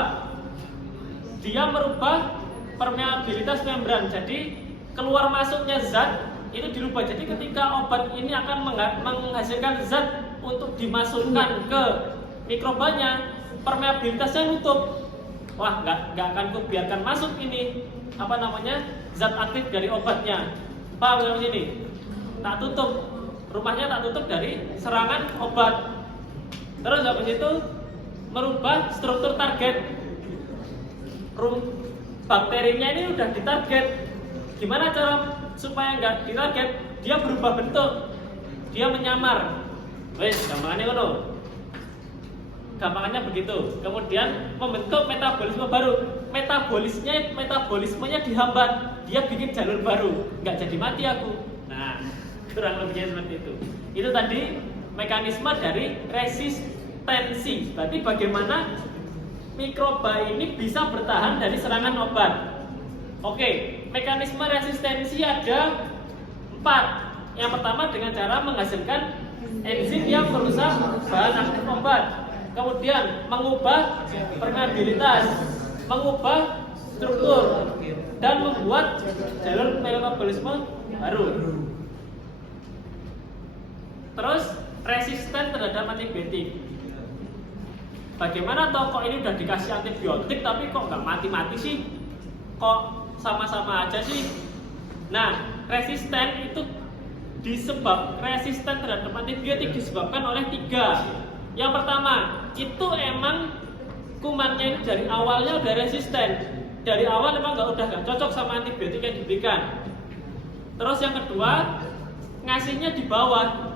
dia merubah permeabilitas membran. Jadi keluar masuknya zat itu dirubah. Jadi ketika obat ini akan menghasilkan zat untuk dimasukkan ke mikrobanya, permeabilitasnya nutup. Wah, nggak akan kubiarkan masuk ini zat aktif dari obatnya. Paham sampai sini? Tak tutup, rumahnya tak tutup dari serangan obat. Terus habis itu merubah struktur target. Bakterinya ini udah ditarget. Gimana cara supaya nggak ditarget? Dia berubah bentuk, dia menyamar. Gampangannya ngono. Gampangannya begitu. Kemudian membentuk metabolisme baru. Metabolismenya dihambat. Dia bikin jalur baru. Nggak jadi mati aku. Nah, kurang lebihnya seperti itu. Itu tadi mekanisme dari resistensi. Berarti bagaimana mikroba ini bisa bertahan dari serangan obat. Oke, mekanisme resistensi ada 4. Yang pertama dengan cara menghasilkan enzim yang merusak bahan aktif obat. Kemudian mengubah permeabilitas, mengubah struktur, dan membuat jalur metabolisme baru. Terus resisten terhadap antibiotik. Bagaimana toh kok ini udah dikasih antibiotik tapi kok nggak mati-mati sih? Kok sama-sama aja sih? Nah, resisten itu resisten terhadap antibiotik disebabkan oleh 3. Yang pertama, itu emang kumannya ini dari awalnya udah resisten. Dari awal emang nggak cocok sama antibiotik yang diberikan. Terus yang kedua, ngasihnya di bawah.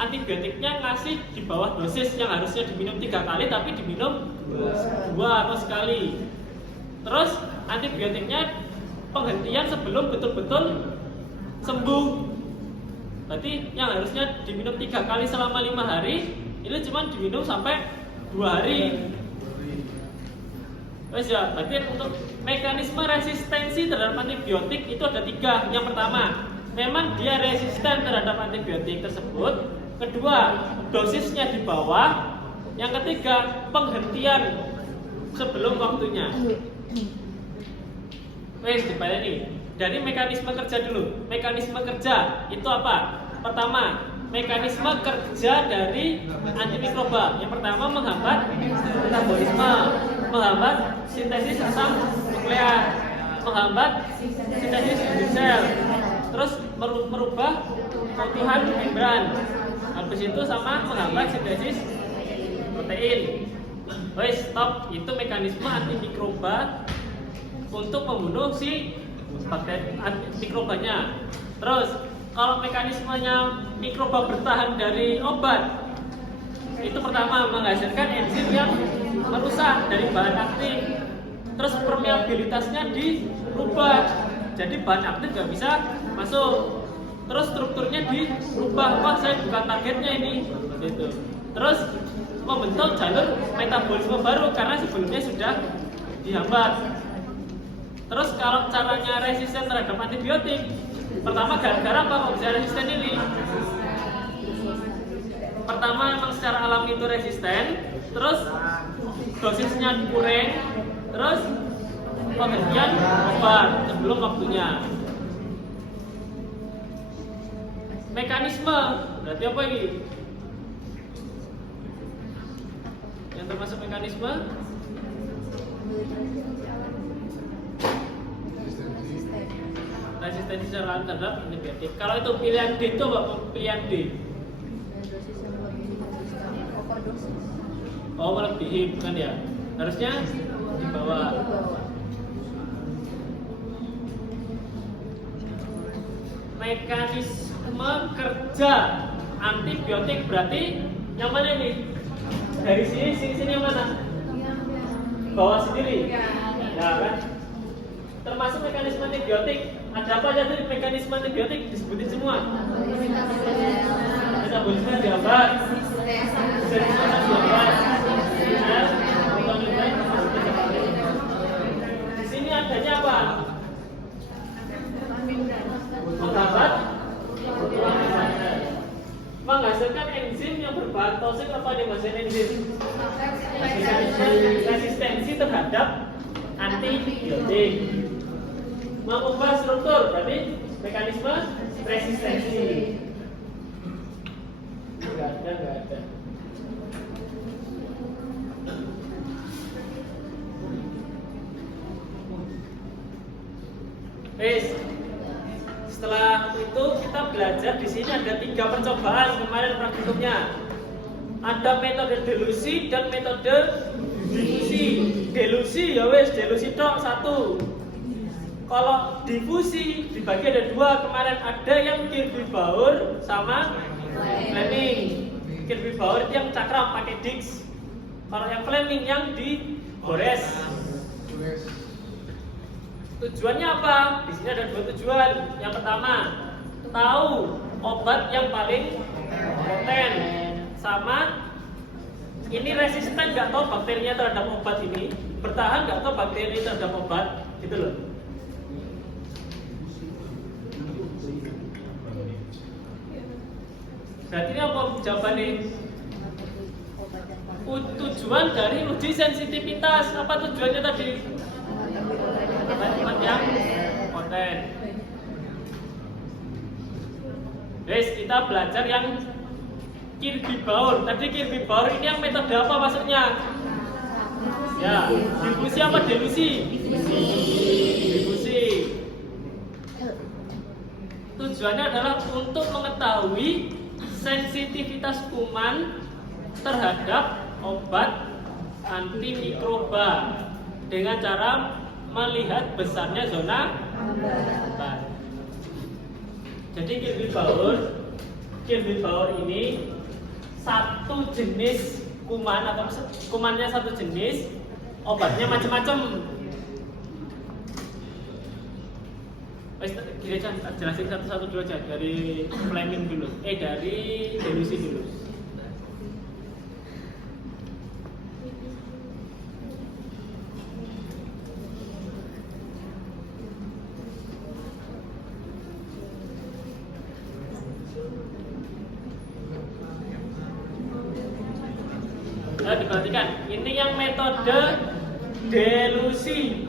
Antibiotiknya ngasih di bawah dosis yang harusnya diminum 3 kali tapi diminum 2 atau sekali. Terus antibiotiknya penghentian sebelum betul-betul sembuh. Berarti yang harusnya diminum 3 kali selama 5 hari, ini cuma diminum sampai 2 hari. Ya, berarti untuk mekanisme resistensi terhadap antibiotik itu ada 3. Yang pertama, memang dia resisten terhadap antibiotik tersebut. Kedua, dosisnya di bawah. Yang ketiga, penghentian sebelum waktunya. Dibaleni. Dari mekanisme kerja dulu. Mekanisme kerja itu apa? Pertama, mekanisme kerja dari antimikroba. Yang pertama menghambat metabolisme, menghambat sintesis asam nukleat, menghambat sintesis dinding sel, terus merubah keutuhan membran. Habis itu sama menghambat sintesis protein. Stop. Itu mekanisme antimikroba untuk membunuh si bakteri mikrobanya. Terus kalau mekanismenya mikroba bertahan dari obat, itu pertama menghasilkan enzim yang merusak dari bahan aktif. Terus permeabilitasnya dirubah, jadi bahan aktif nggak bisa masuk. Terus strukturnya dirubah, wah saya bukan targetnya ini, gitu. Terus membentuk jalur metabolisme baru karena sebelumnya sudah dihambat. Terus kalau caranya resisten terhadap antibiotik, pertama gara-gara apa kok bisa resisten ini? Pertama memang secara alami itu resisten, terus dosisnya dikurang, terus penghentian obat sebelum waktunya. Mekanisme berarti apa ini? Yang termasuk mekanisme resistensi secara terhadap antibiotik. Kalau itu pilihan D itu apa? Pilihan D. Oh, melebihi bukan ya? Harusnya di bawah. Mekanisme kerja antibiotik berarti yang mana ini? Dari sini yang mana? Bawah sendiri. Ya kan? Termasuk mekanisme antibiotik. Ada apa aja tuh mekanisme antibiotik? Disebutin semua. Metabolisme dihambat. Di sini adanya apa? Menghambat menghasilkan enzim yang berbahan toksik. Apa yang menghasilkan enzim? Resistensi terhadap antibiotik. Mengubah struktur berarti mekanisme resistensi. Enggak ada. Setelah itu kita belajar di sini ada 3 percobaan kemarin praktikumnya. Ada metode delusi dan metode difusi. Delusi ya wes, delusi tok 1. Kalau difusi dibagi ada 2 kemarin, ada yang Kirby-Bauer sama Fleming. Kirby-Bauer itu yang cakram pakai Dix. Kalau yang Fleming yang digores. Tujuannya apa? Di sini ada 2 tujuan. Yang pertama, tahu obat yang paling poten, sama ini resisten nggak tahu bakterinya terhadap obat ini, bertahan nggak tahu bakteri terhadap obat, gitu loh. Berarti ini apa jawabannya? Tujuan dari uji sensitivitas. Apa tujuannya tadi? Obat yang poten. Guys, kita belajar yang Kirby-Bauer. Tadi Kirby-Bauer ini yang metode apa maksudnya? Ya, difusi apa delusi? Difusi. Tujuannya adalah untuk mengetahui sensitivitas kuman terhadap obat antimikroba dengan cara melihat besarnya zona obat. Jadi Kirby-Bauer ini satu jenis kuman atau kumannya satu jenis, obatnya macam-macam. Kita jelasin satu-satu dulu aja dari Fleming dulu. Dari delusi dulu. Nah, diperhatikan, ini yang metode delusi.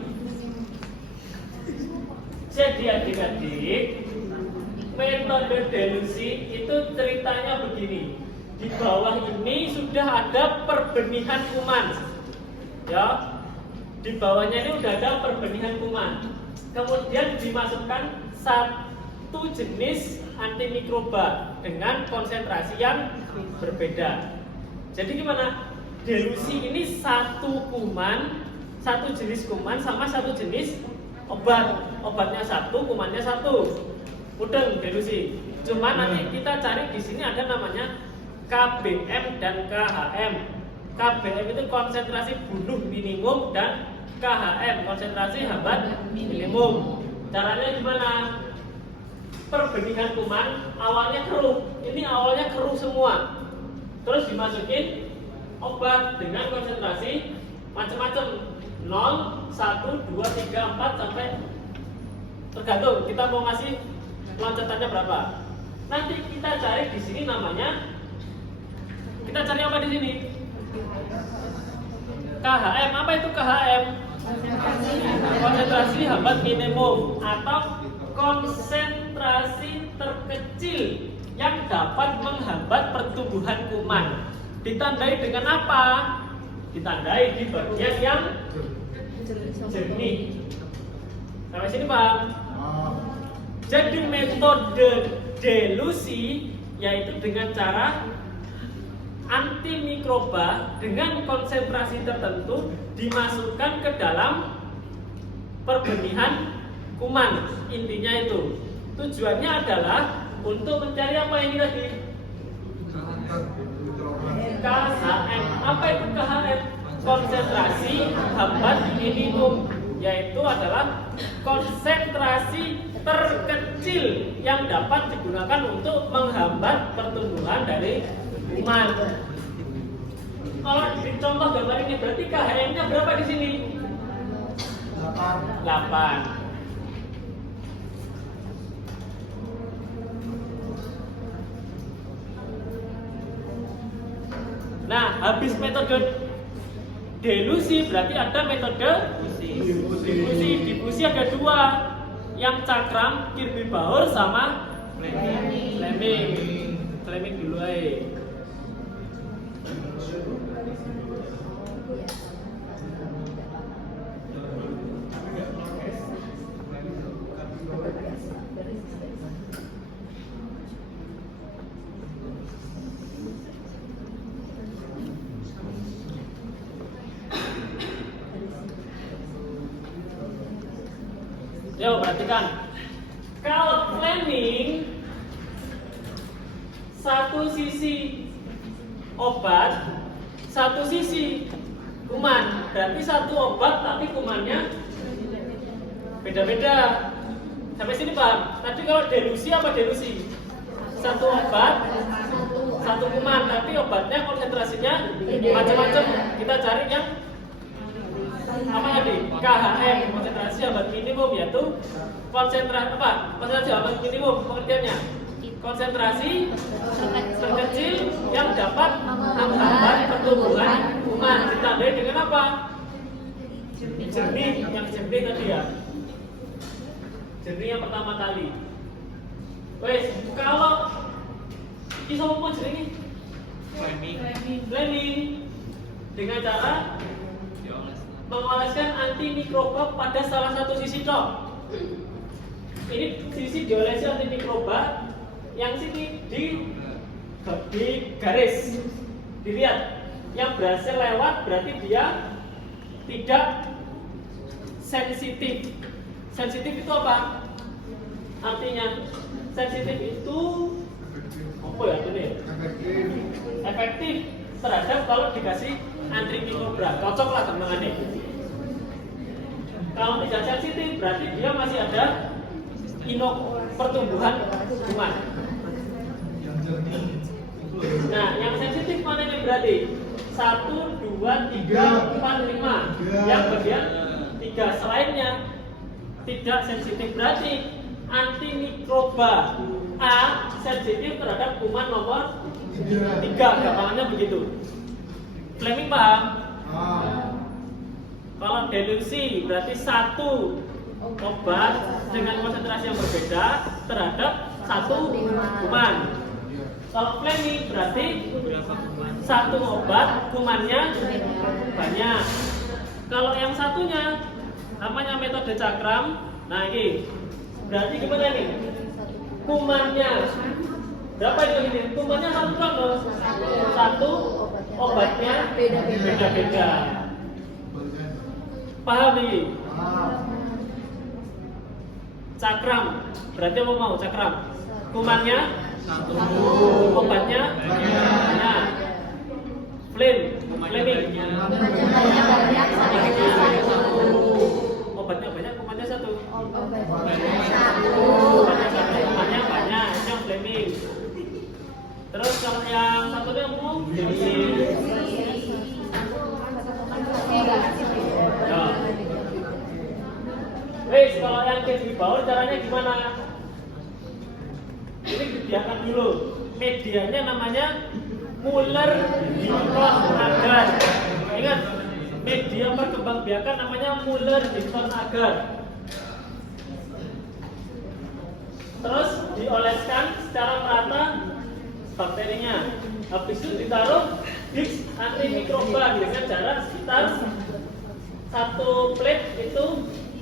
Jadi adik-adik, metode delusi itu ceritanya begini. Di bawah ini sudah ada perbenihan kuman, ya. Di bawahnya ini sudah ada perbenihan kuman. Kemudian dimasukkan satu jenis antimikroba dengan konsentrasi yang berbeda. Jadi gimana? Delusi ini satu kuman, satu jenis kuman sama satu jenis obat. Obatnya satu, kumannya satu. Mudeng delusi. Cuma nanti kita cari di sini ada namanya KBM dan KHM. KBM itu konsentrasi bunuh minimum dan KHM konsentrasi hambat minimum. Caranya gimana? Perbenihan kuman awalnya keruh. Ini awalnya keruh semua. Terus dimasukin obat dengan konsentrasi macam-macam 0, 1, 2, 3, 4 sampai tergantung kita mau ngasih loncatannya berapa. Nanti kita cari di sini namanya, kita cari apa di sini? KHM. Apa itu KHM? Konsentrasi hambat minimum atau konsentrasi terkecil yang dapat menghambat pertumbuhan kuman. Ditandai dengan apa? Ditandai di bagian yang jernih. Sampai sini Pak. Jadi metode delusi yaitu dengan cara antimikroba dengan konsentrasi tertentu dimasukkan ke dalam perbenihan kuman. Intinya itu tujuannya adalah untuk mencari apa ini tadi? KHM. Apa itu KHM? Konsentrasi hambat minimum, yaitu adalah konsentrasi terkecil yang dapat digunakan untuk menghambat pertumbuhan dari kuman. Kalau di contoh gambar ini berarti KHM-nya berapa di sini? 8. Nah, habis metode delusi berarti ada metode difusi. Difusi ada 2, yang cakram, Kirby Bauer sama Fleming. Fleming dulu aja. Yo, perhatikan. Kalau Fleming satu sisi obat, satu sisi kuman. Berarti satu obat tapi kumannya beda-beda. Sampai sini paham? Tadi kalau delusi apa delusi? Satu obat, satu kuman, tapi obatnya konsentrasinya macam-macam. Kita cari yang apa tadi? KHM, konsentrasi hambat minimum, yaitu konsentrasi apa? Konsentrasi hambat minimum pengertiannya. Konsentrasi terkecil yang dapat menghambat pertumbuhan kuman. Ditandai dengan apa? Jernih, yang jernih tadi ya. Jernih yang pertama kali. Wes, kalau bisa mau jernih? Fleming dengan cara mengoleskan antimikroba pada salah satu sisi cok. Ini sisi diolesi antimikroba, yang sini di garis. Dilihat, yang berhasil lewat berarti dia tidak sensitif. Sensitif itu apa? Artinya sensitif itu apa ya ini? Efektif terhadap kalau dikasih antimikroba. Cocoklah gampangannya. Kalau tidak sensitif berarti dia masih ada pertumbuhan kuman. Nah, yang sensitif mana nih berarti? 1, 2, 3, 4, 5. Yang bagian 3 selainnya tidak sensitif, berarti antimikroba A sensitif terhadap kuman nomor 3. Gampangannya begitu. Fleming paham? Kalau delusi berarti satu obat dengan konsentrasi yang berbeda terhadap satu kuman. Kalau Fleming berarti satu obat kumannya banyak. Kalau yang satunya namanya metode cakram. Nah ini berarti gimana nih? Kumannya berapa itu ini? Kumannya satu kan loh. Satu obatnya beda-beda. Paham nih? Cakram berarti apa mau cakram? Kumannya satu, obatnya banyak. Fleming obatnya banyak, kumannya satu. Obatnya satu, kumannya banyak. Itu yang Fleming. Terus kalau yang satunya mau delusi. Wes, kalau yang Kirby Bauer caranya gimana? Ini disediakan dulu. Medianya namanya Muller-Dixon agar. Ingat, media perkembangbiakan namanya Muller-Dixon agar. Terus dioleskan secara merata bakterinya. Habis itu ditaruh Vicks antimikroba dengan jarak sekitar 1 plate itu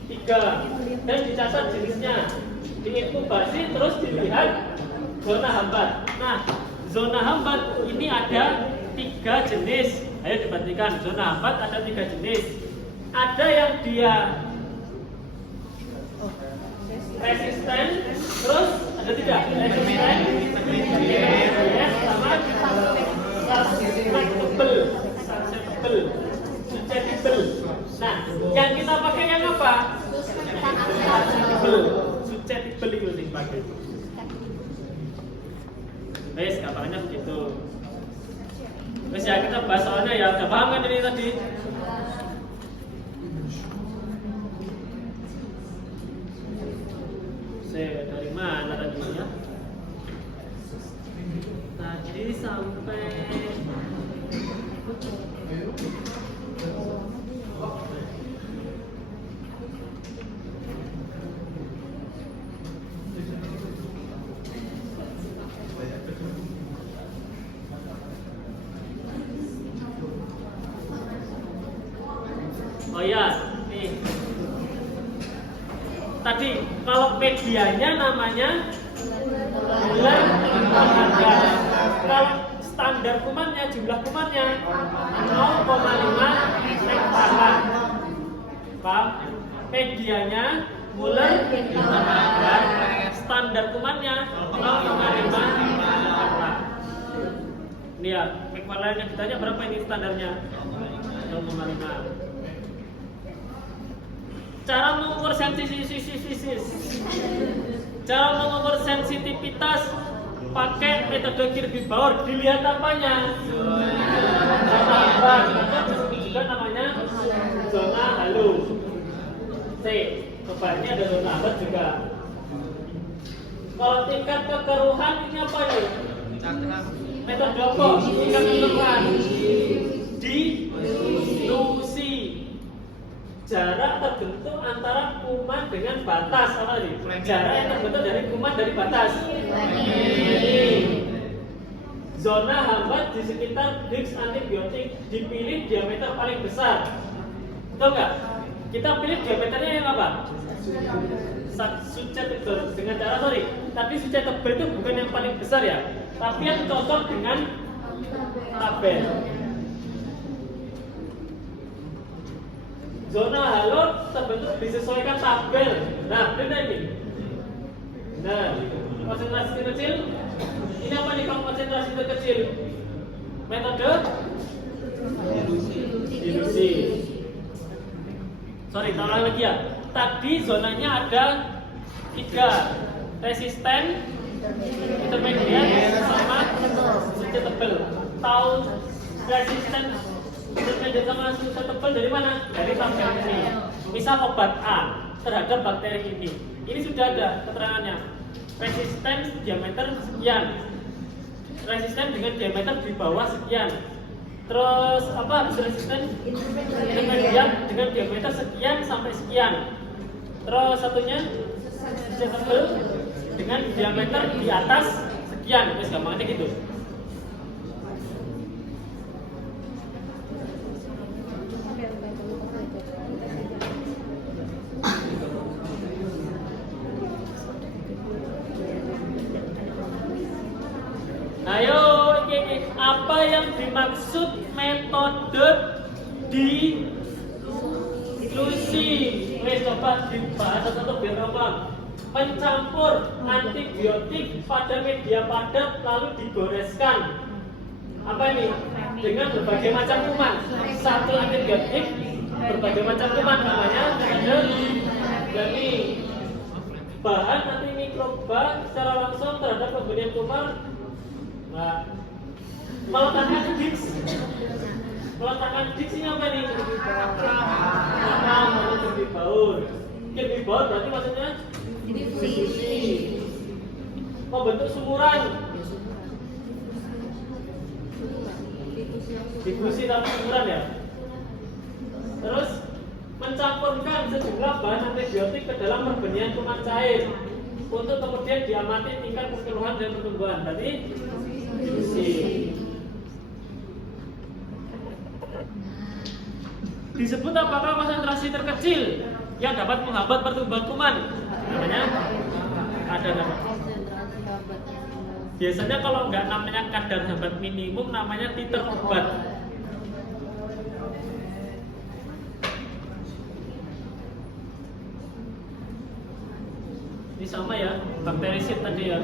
3 dan dicatat jenisnya. Diinkubasi terus dilihat zona hambat. Nah, zona hambat ini ada 3 3 jenis. Ayo dibandingkan. Zona hambat ada 3 jenis. Ada yang dia resisten, terus ada 3 resisten, sama susceptible. Nah, yang kita pakai yang apa? Susceptible itu yang dipakai. Wes, gampangnya begitu. Wes ya, kita bahas soalnya ya, udah paham kan ini tadi? Dari mana tadi ya? Tadi sampai oh ya, nih. Tadi kalau medianya namanya bulan harga. Kalau standar kumannya, jumlah kumannya 0,5 hektaran. Paham? Medianya bulan harga. Standar kumannya 0,5 hektaran. Ini ya, McFarlane yang ditanya berapa ini standarnya? 0,5. Cara mengukur sensitivitas pakai metode Kirby Bauer. Dilihat apanya? Zona hambat. Juga namanya zona halo. C. Coba ini ada zona hambat juga. Kalau tingkat kekeruhan ini apa nih? Metode apa? Tingkat kekeruhan. Dilusi. Jarak terbentuk antara kuman dengan batas apa nih? Jarak yang terbentuk dari kuman dari batas. Zona hambat di sekitar disk antibiotik dipilih diameter paling besar. Betul nggak? Kita pilih diameternya yang apa? Susceptible. Dengan cara tapi susceptible itu bukan yang paling besar ya, tapi yang cocok dengan tabel. Zona halo terbentuk disesuaikan tabel. Nah, benar ini. Nah, konsentrasi kecil. Ini apa nih kalau konsentrasi terkecil? Metode dilusi. Sorry, ulang lagi ya. Tadi zonanya ada 3, resisten, intermediate, sama susceptible. Tahu resisten intermediate sama susceptible dari mana? Dari tabel ini. Misal obat A terhadap bakteri ini. Ini sudah ada keterangannya. Resisten diameter sekian. Resisten dengan diameter di bawah sekian. Terus apa? Resisten intermediate dengan diameter sekian sampai sekian. Terus satunya susceptible dengan diameter di atas sekian. Terus gampangnya gitu. Ayo, apa yang dimaksud metode dilusi? Wes coba dibahas satu biar paham. Mencampur antibiotik pada media padat lalu digoreskan. Apa ini? Dengan berbagai macam kuman. Satu antibiotik berbagai macam kuman namanya metode Gani. Bahan antimikroba secara langsung terhadap pemberian kuman. Nah, meletakkan diks ini apa nih? Maka Kirby Bauer. Kirby Bauer berarti maksudnya dilusi. Membentuk sumuran. Dilusi tapi sumuran ya. Terus mencampurkan sejumlah bahan antibiotik ke dalam perbenihan kuman cair untuk kemudian diamati tingkat kekeruhan dan pertumbuhan. Berarti dilusi. Disebut apakah konsentrasi terkecil yang dapat menghambat pertumbuhan kuman? Namanya ada nama. Biasanya kalau nggak namanya kadar hambat minimum, namanya titer obat. Ini sama ya, bakterisid tadi ya.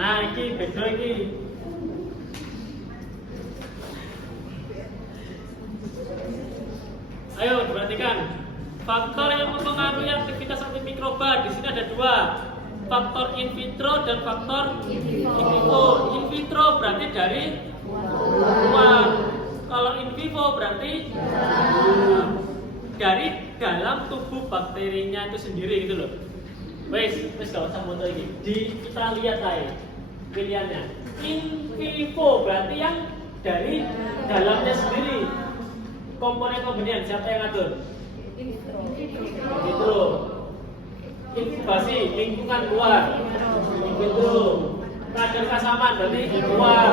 Nah, ini beda ini. Ayo perhatikan. Faktor yang mempengaruhi aktivitas antimikroba di sini ada dua. Faktor in vitro dan faktor in vivo. In vitro berarti dari luar. Kalau in vivo berarti dari dalam tubuh bakterinya itu sendiri gitu loh. Wes gak usah foto lagi. Kita lihat aja pilihannya. In vivo berarti yang dari dalamnya sendiri. Komponen-komponen siapa yang ngatur? Vitro. Inkubasi lingkungan luar. Vitro. Kadar keasaman berarti luar.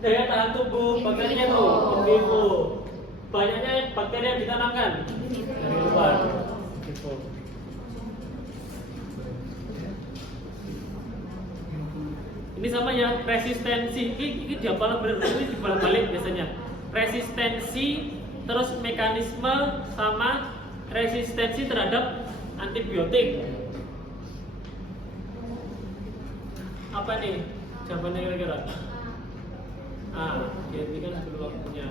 Daya tahan tubuh bakterinya tuh in vivo. Banyaknya bakteri yang ditanamkan dari luar. Gitu. Ini sama ya, resistensi. Ini dihafal bener, ini dibalik-balik biasanya. Resistensi terus mekanisme sama resistensi terhadap antibiotik. Apa nih jawabannya kira-kira? Ini kan sebelum waktunya.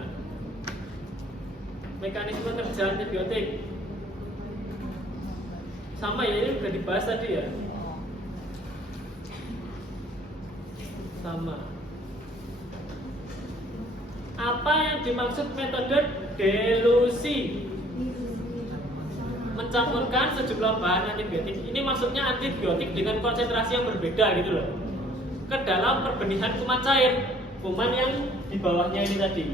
Mekanisme kerja antibiotik sama ya, ini sudah dibahas tadi ya. Sama. Apa yang dimaksud metode delusi? Mencampurkan sejumlah bahan antibiotik. Ini maksudnya antibiotik dengan konsentrasi yang berbeda gitu loh, ke dalam perbenihan kuman cair, kuman yang di bawahnya ini tadi.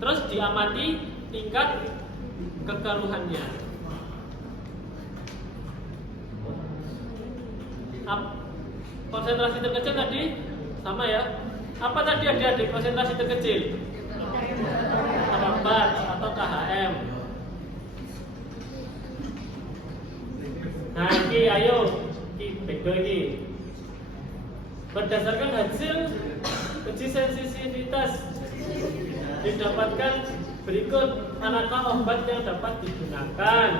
Terus diamati tingkat kekeruhannya. Konsentrasi terkecil tadi sama ya. Apa tadi adik-adik konsentrasi terkecil? Terlambat atau KHM. Nah ini ayo beda ini. Berdasarkan hasil uji sensitivitas didapatkan berikut manakah obat yang dapat digunakan.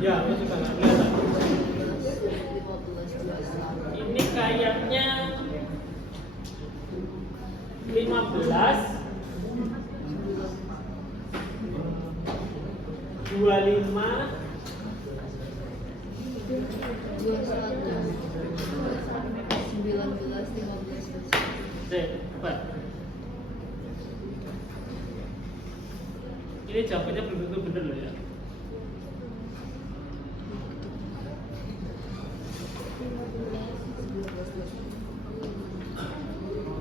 Ya, aku juga nggak kelihatan. Ini kayaknya 15 25 cepat. Ini jawabannya belum tentu benar loh ya.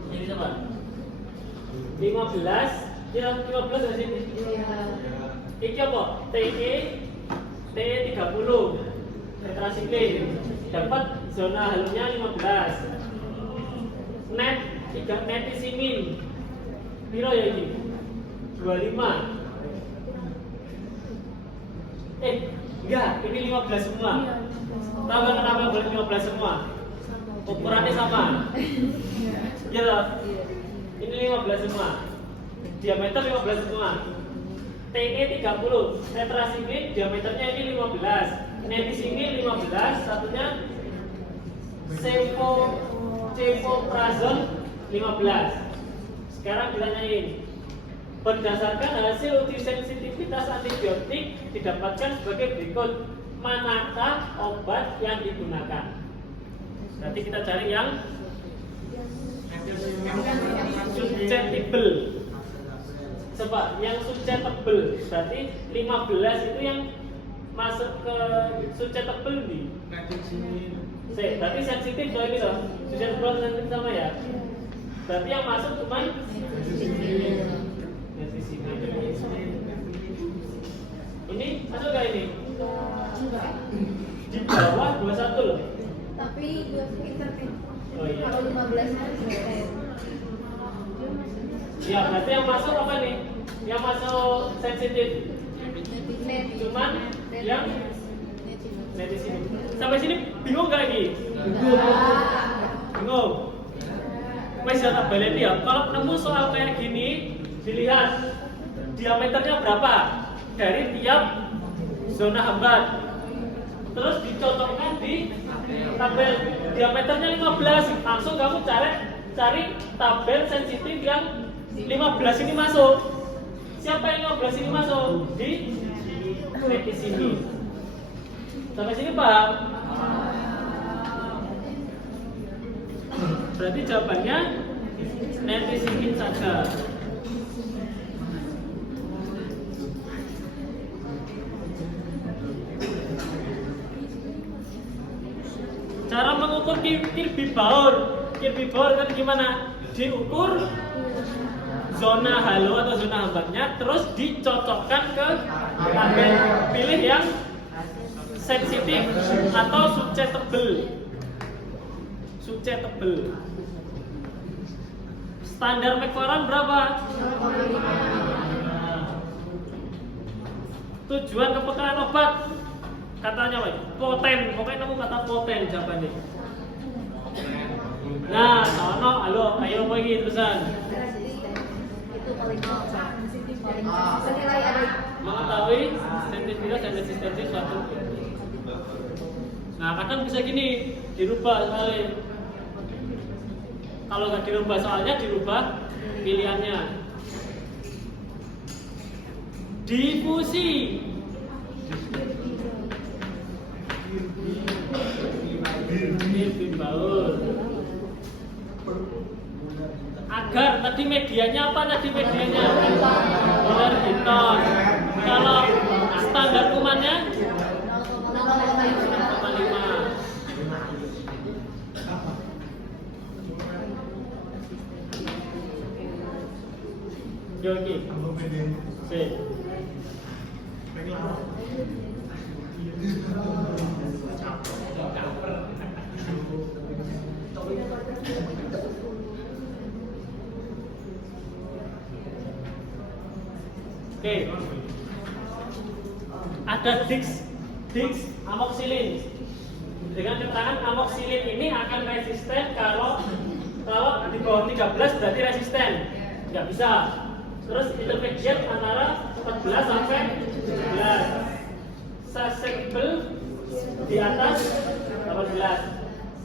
Ini coba 15 ya, 15 di sini. Iki apa? TE 30 tetrasiklin dapat zona halunya 15. Netisimin piro ya ini? 25. Enggak, ini 15 semua. Tahu kan kenapa boleh 15 semua? Ukurannya sama. Iya loh. Ini 15 semua. Diameter 15 semua. TE 30, tetrasiklin diameternya ini 15. Netisimin 15, satunya cefoprazone 15. Sekarang ditanyain. Berdasarkan hasil uji sensitivitas antibiotik didapatkan sebagai berikut. Manakah obat yang digunakan? Berarti kita cari yang susceptible. Coba yang susceptible. Berarti 15 itu yang masuk ke susceptible nih. Berarti sensitif loh ini loh. Susceptible sensitif sama ya. Berarti yang masuk cuma ini masuk gak ini? Di bawah 21 loh. Tapi 2 sekitar kan. Oh iya. Kalau 15 kan selesai. Ya berarti yang masuk apa nih? Yang masuk sensitif cuman yang di sini. Sampai sini bingung nggak lagi? Bingung. Wes ya tak baleni ya. Kalau nemu soal kayak gini, dilihat diameternya berapa dari tiap zona hambat. Terus dicocokkan di tabel diameternya 15. Langsung kamu cari tabel sensitif yang 15 ini masuk. Siapa yang 15 ini masuk? Di sini. Sampai sini paham? Berarti jawabannya netizen saja. Cara mengukur Kirby Baur kan gimana? Diukur zona halo atau zona hambatnya, terus dicocokkan ke tabel. Pilih yang sensitif atau susceptible. Standar McFarland berapa? Tujuan kepekaan obat katanya poten, pokoknya kamu kata poten jawabannya. Nah, sono, halo, ayo lagi terusan. Itu paling Mengetahui sensitivitas dan resistensi suatu. Nah, kadang bisa gini, dirubah soalnya. Kalau nggak dirubah soalnya, dirubah pilihannya. Difusi. Kirby Baur. Agar tadi medianya apa tadi medianya? Molar Hinton. Kalau standar kumannya 0,5. Yo iki. Sik. Oke. Ada Dix amoksilin. Dengan keterangan amoksilin ini akan resisten kalau di bawah 13 berarti resisten. Nggak bisa. Terus intermediate antara 14 sampai 17. Susceptible di atas 18.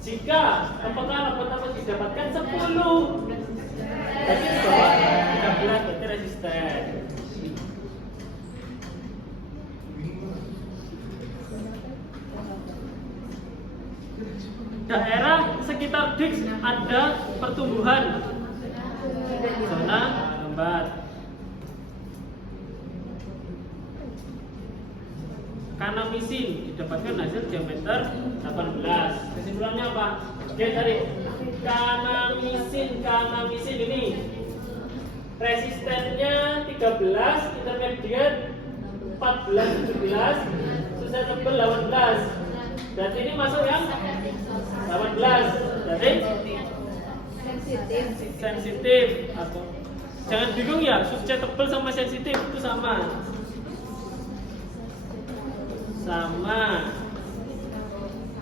Jika kepekaan obat tersebut didapatkan 10, berarti di bawah 13 berarti resisten. Daerah sekitar Dix ada pertumbuhan zona hambat. Kanamisin didapatkan hasil diameter 18. Kesimpulannya apa? Dia cari kanamisin ini resistennya 13, intermediate 14, 17, susceptible 18. Berarti ini masuk yang 18. Berarti sensitif atau jangan bingung ya, susceptible sama sensitif itu sama.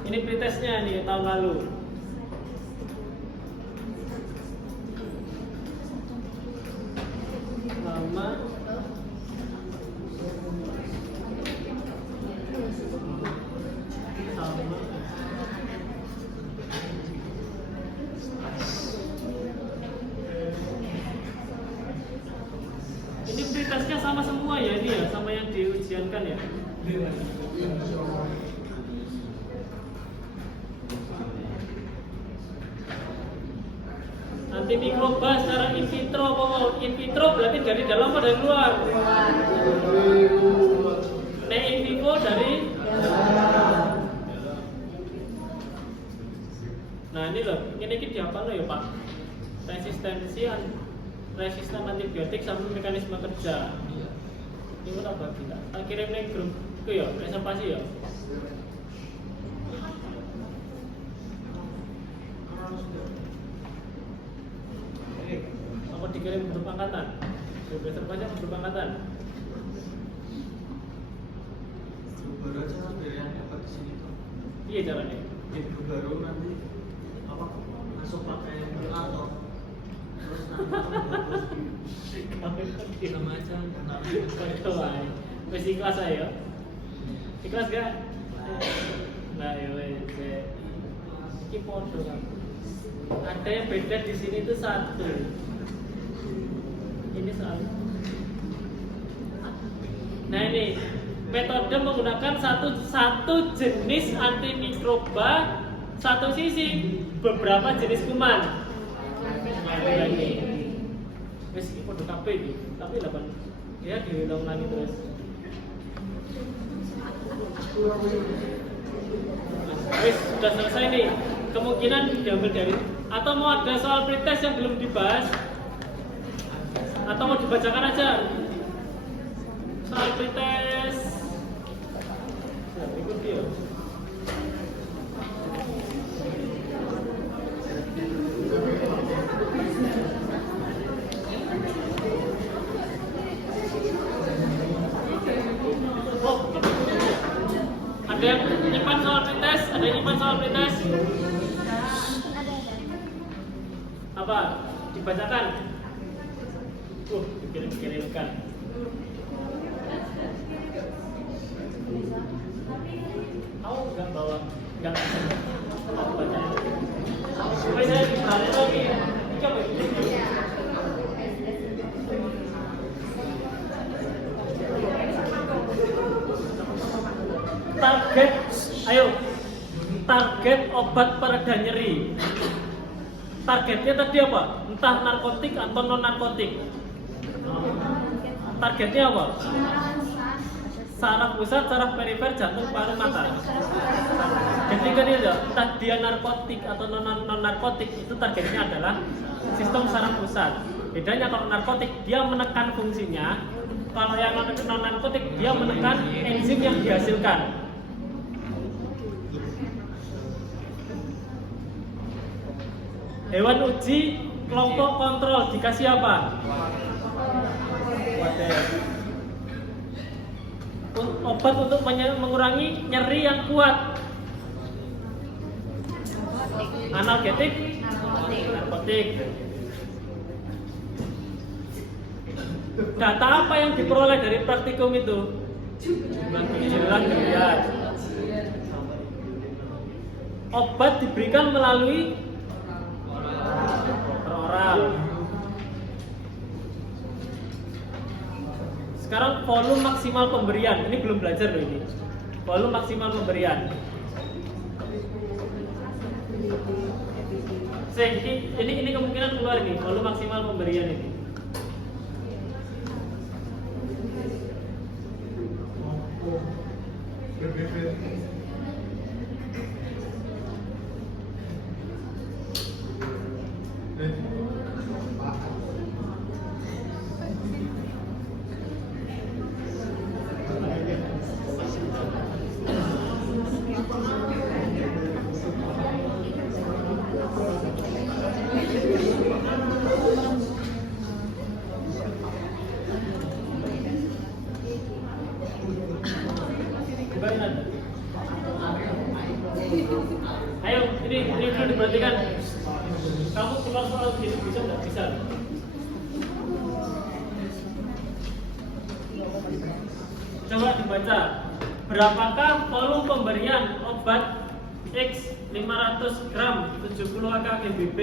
Ini pretestnya nih tahun lalu. Sama. Ini pretestnya sama semua ya ini ya, sama yang diujiankan ya. Antimikroba secara in vitro apa mau? In vitro berarti dari dalam atau dari luar? Nah, in vivo dari dalam. Nah ini loh, ini apa loh ya Pak? Resisten antibiotik sama mekanisme kerja. Ini apa kita? Tak kirim nih grup itu ya, reservasi ya. Apa dikirim grup angkatan? Grup reservasi atau grup angkatan? baru aja biar yang dapat di sini tuh. Iya caranya. Itu baru nanti apa langsung pakai QR atau terus nanti sama aja Masih ikhlas ayo. Ikhlas gak? Nah, ya wes. Iki podo kan. Ada yang beda di sini itu satu. Ini soal. Nah ini metode menggunakan satu jenis antimikroba satu sisi beberapa jenis kuman. Nah, ini. Wes iki podo kabeh iki. Tapi 8 ya diulang-ulangi terus. Wes sudah selesai nih. Kemungkinan diambil dari atau mau ada soal pretest yang belum dibahas atau mau dibacakan aja soal pretest. Nah, ikut dia. Oh, ada yang nyimpan soal pretest? Ada yang nyimpan soal pretest? Apa? Dibacakan? Dikirimkan. Aku nggak bawa, nggak aku baca. Supaya saya berani lagi. Coba. Target, ayo. Target obat pereda nyeri. Targetnya tadi apa? Entah narkotik atau non narkotik. Targetnya apa? Saraf pusat, saraf perifer, jantung, paru, mata. Jadi kan itu, entah dia narkotik atau non narkotik, itu targetnya adalah sistem saraf pusat. Bedanya kalau narkotik dia menekan fungsinya, kalau yang non narkotik dia menekan enzim yang dihasilkan. Hewan uji kelompok kontrol dikasih apa? Obat untuk mengurangi nyeri yang kuat. Analgetik, narkotik. Data apa yang diperoleh dari praktikum itu? Jumlah miliar. Obat diberikan melalui oral. Sekarang volume maksimal pemberian. Ini belum belajar loh ini. Volume maksimal pemberian. Ini kemungkinan keluar nih. Volume maksimal pemberian ini. Ayo, ini dulu diperhatikan. Kamu keluar soal gini bisa nggak? Bisa. Coba dibaca. Berapakah volume pemberian obat X 500 gram 70 akgbb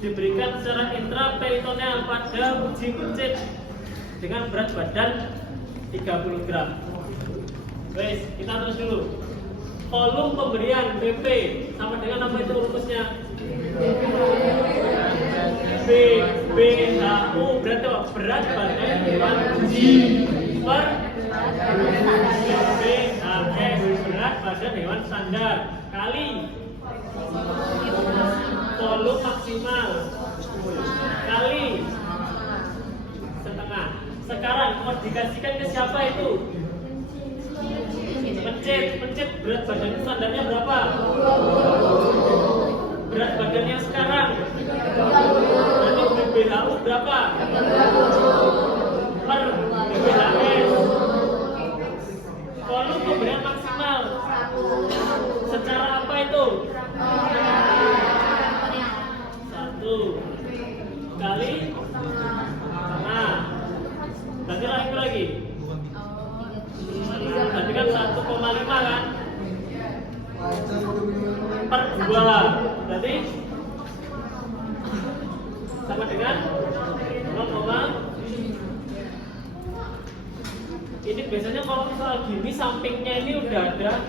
diberikan secara intraperitoneal pada uji mencit dengan berat badan 30 gram. Wes, kita terus dulu. Volume pemberian BP sama dengan apa itu rumusnya? BHU berarti apa? Berat badan hewan uji per BHS berat badan hewan standar kali volume maksimal kali setengah. Sekarang mau dikasihkan ke siapa itu? Pencet berat badan standarnya berapa? Berat badannya sekarang nanti BBHU berapa? Per BBHS. Volume pemberian maksimal kan? Per 2. Berarti sama dengan 0, ini biasanya kalau soal gini sampingnya ini udah ada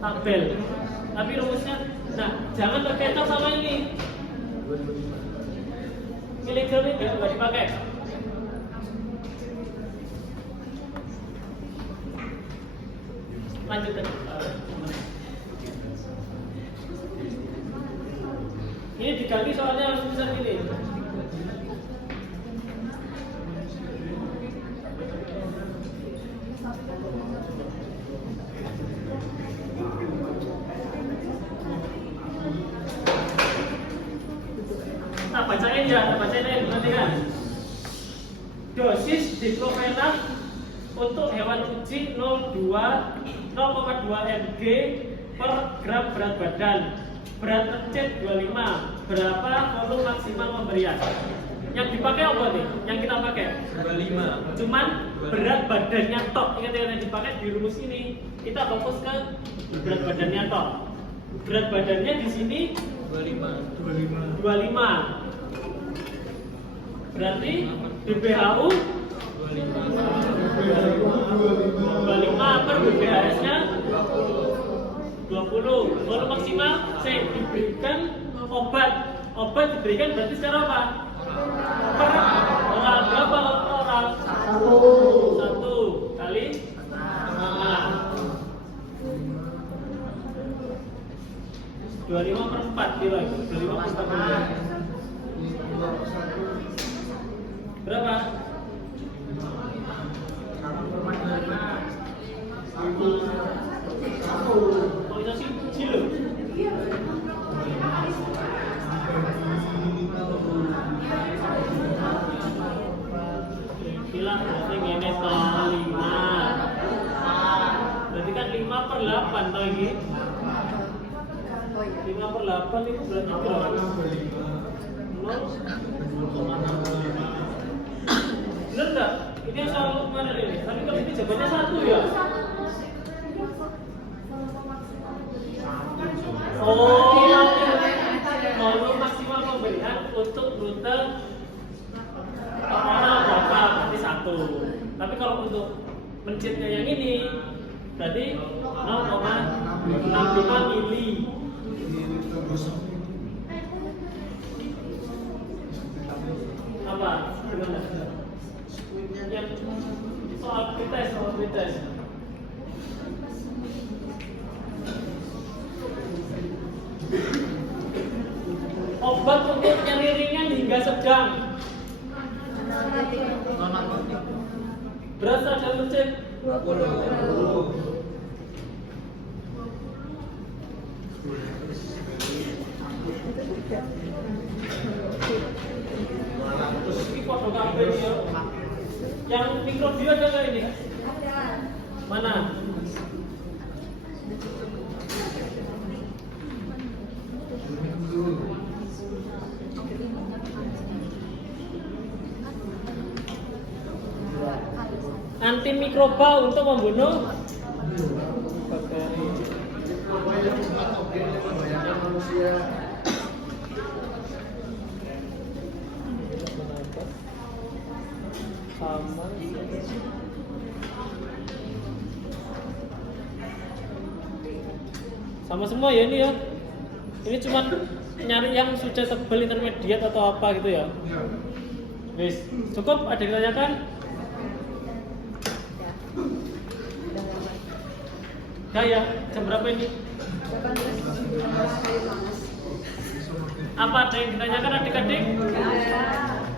tabel. Tapi rumusnya, nah jangan berkaitan sama ini. Miligram ini nggak dipakai. Lanjutkan. Ini diganti soalnya harus bisa gini. Bacain nanti kan. Dosis diklofenak untuk hewan uji 0,2 mg per gram berat badan. Berat mencit 25. Berapa volume maksimal pemberian? Yang dipakai apa nih? Yang kita pakai 25. Cuman berat badannya tok. Ingat yang dipakai di rumus ini. Kita fokus ke berat badannya tok. Berat badannya di sini 25. Berarti di WHO 25 per BBHS-nya 20. Volume maksimal saya diberikan obat. Obat diberikan berarti secara apa? Per oral. Berapa oral? 1 kali setengah. 25 per 4 kilo. 25 per 4 kilo. Berapa? Oh itu sih kecil loh. Bilang berarti ini toh 5. Berarti kan 5 per 8 toh ini. 5 per 8 itu berarti berapa? 0,65. Bener nggak? Ini yang selalu mana ini? Tapi kalau ini jawabannya 1 ya? Oh, volume maksimal pemberian untuk rute oral berapa? Berarti 1. Tapi kalau untuk mencitnya yang ini berarti 0,65 mili. Apa? Gimana? Yang soal pretest. Obat untuk nyeri ringan hingga sedang. Berat sadar mencit 20. Ini foto kafe ya. Yang mikrobio ada nggak ini? Ada. Mana? Antimikroba untuk membunuh bakteri. Sama semua ya ini ya. Ini cuma nyari yang sudah tebal intermediate atau apa gitu ya. Wis, cukup ada yang ditanyakan? Ya, jam berapa ini? 18. Apa ada yang ditanyakan adik-adik?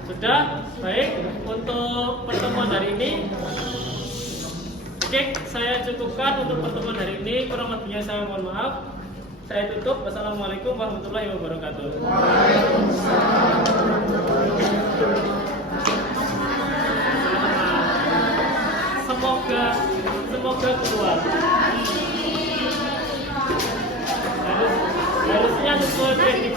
Sudah? Baik, untuk pertemuan hari ini oke, saya cukupkan untuk pertemuan hari ini. Kurang lebihnya saya mohon maaf. Saya tutup. Wassalamualaikum warahmatullahi wabarakatuh. Semoga keluar. Harusnya sesuai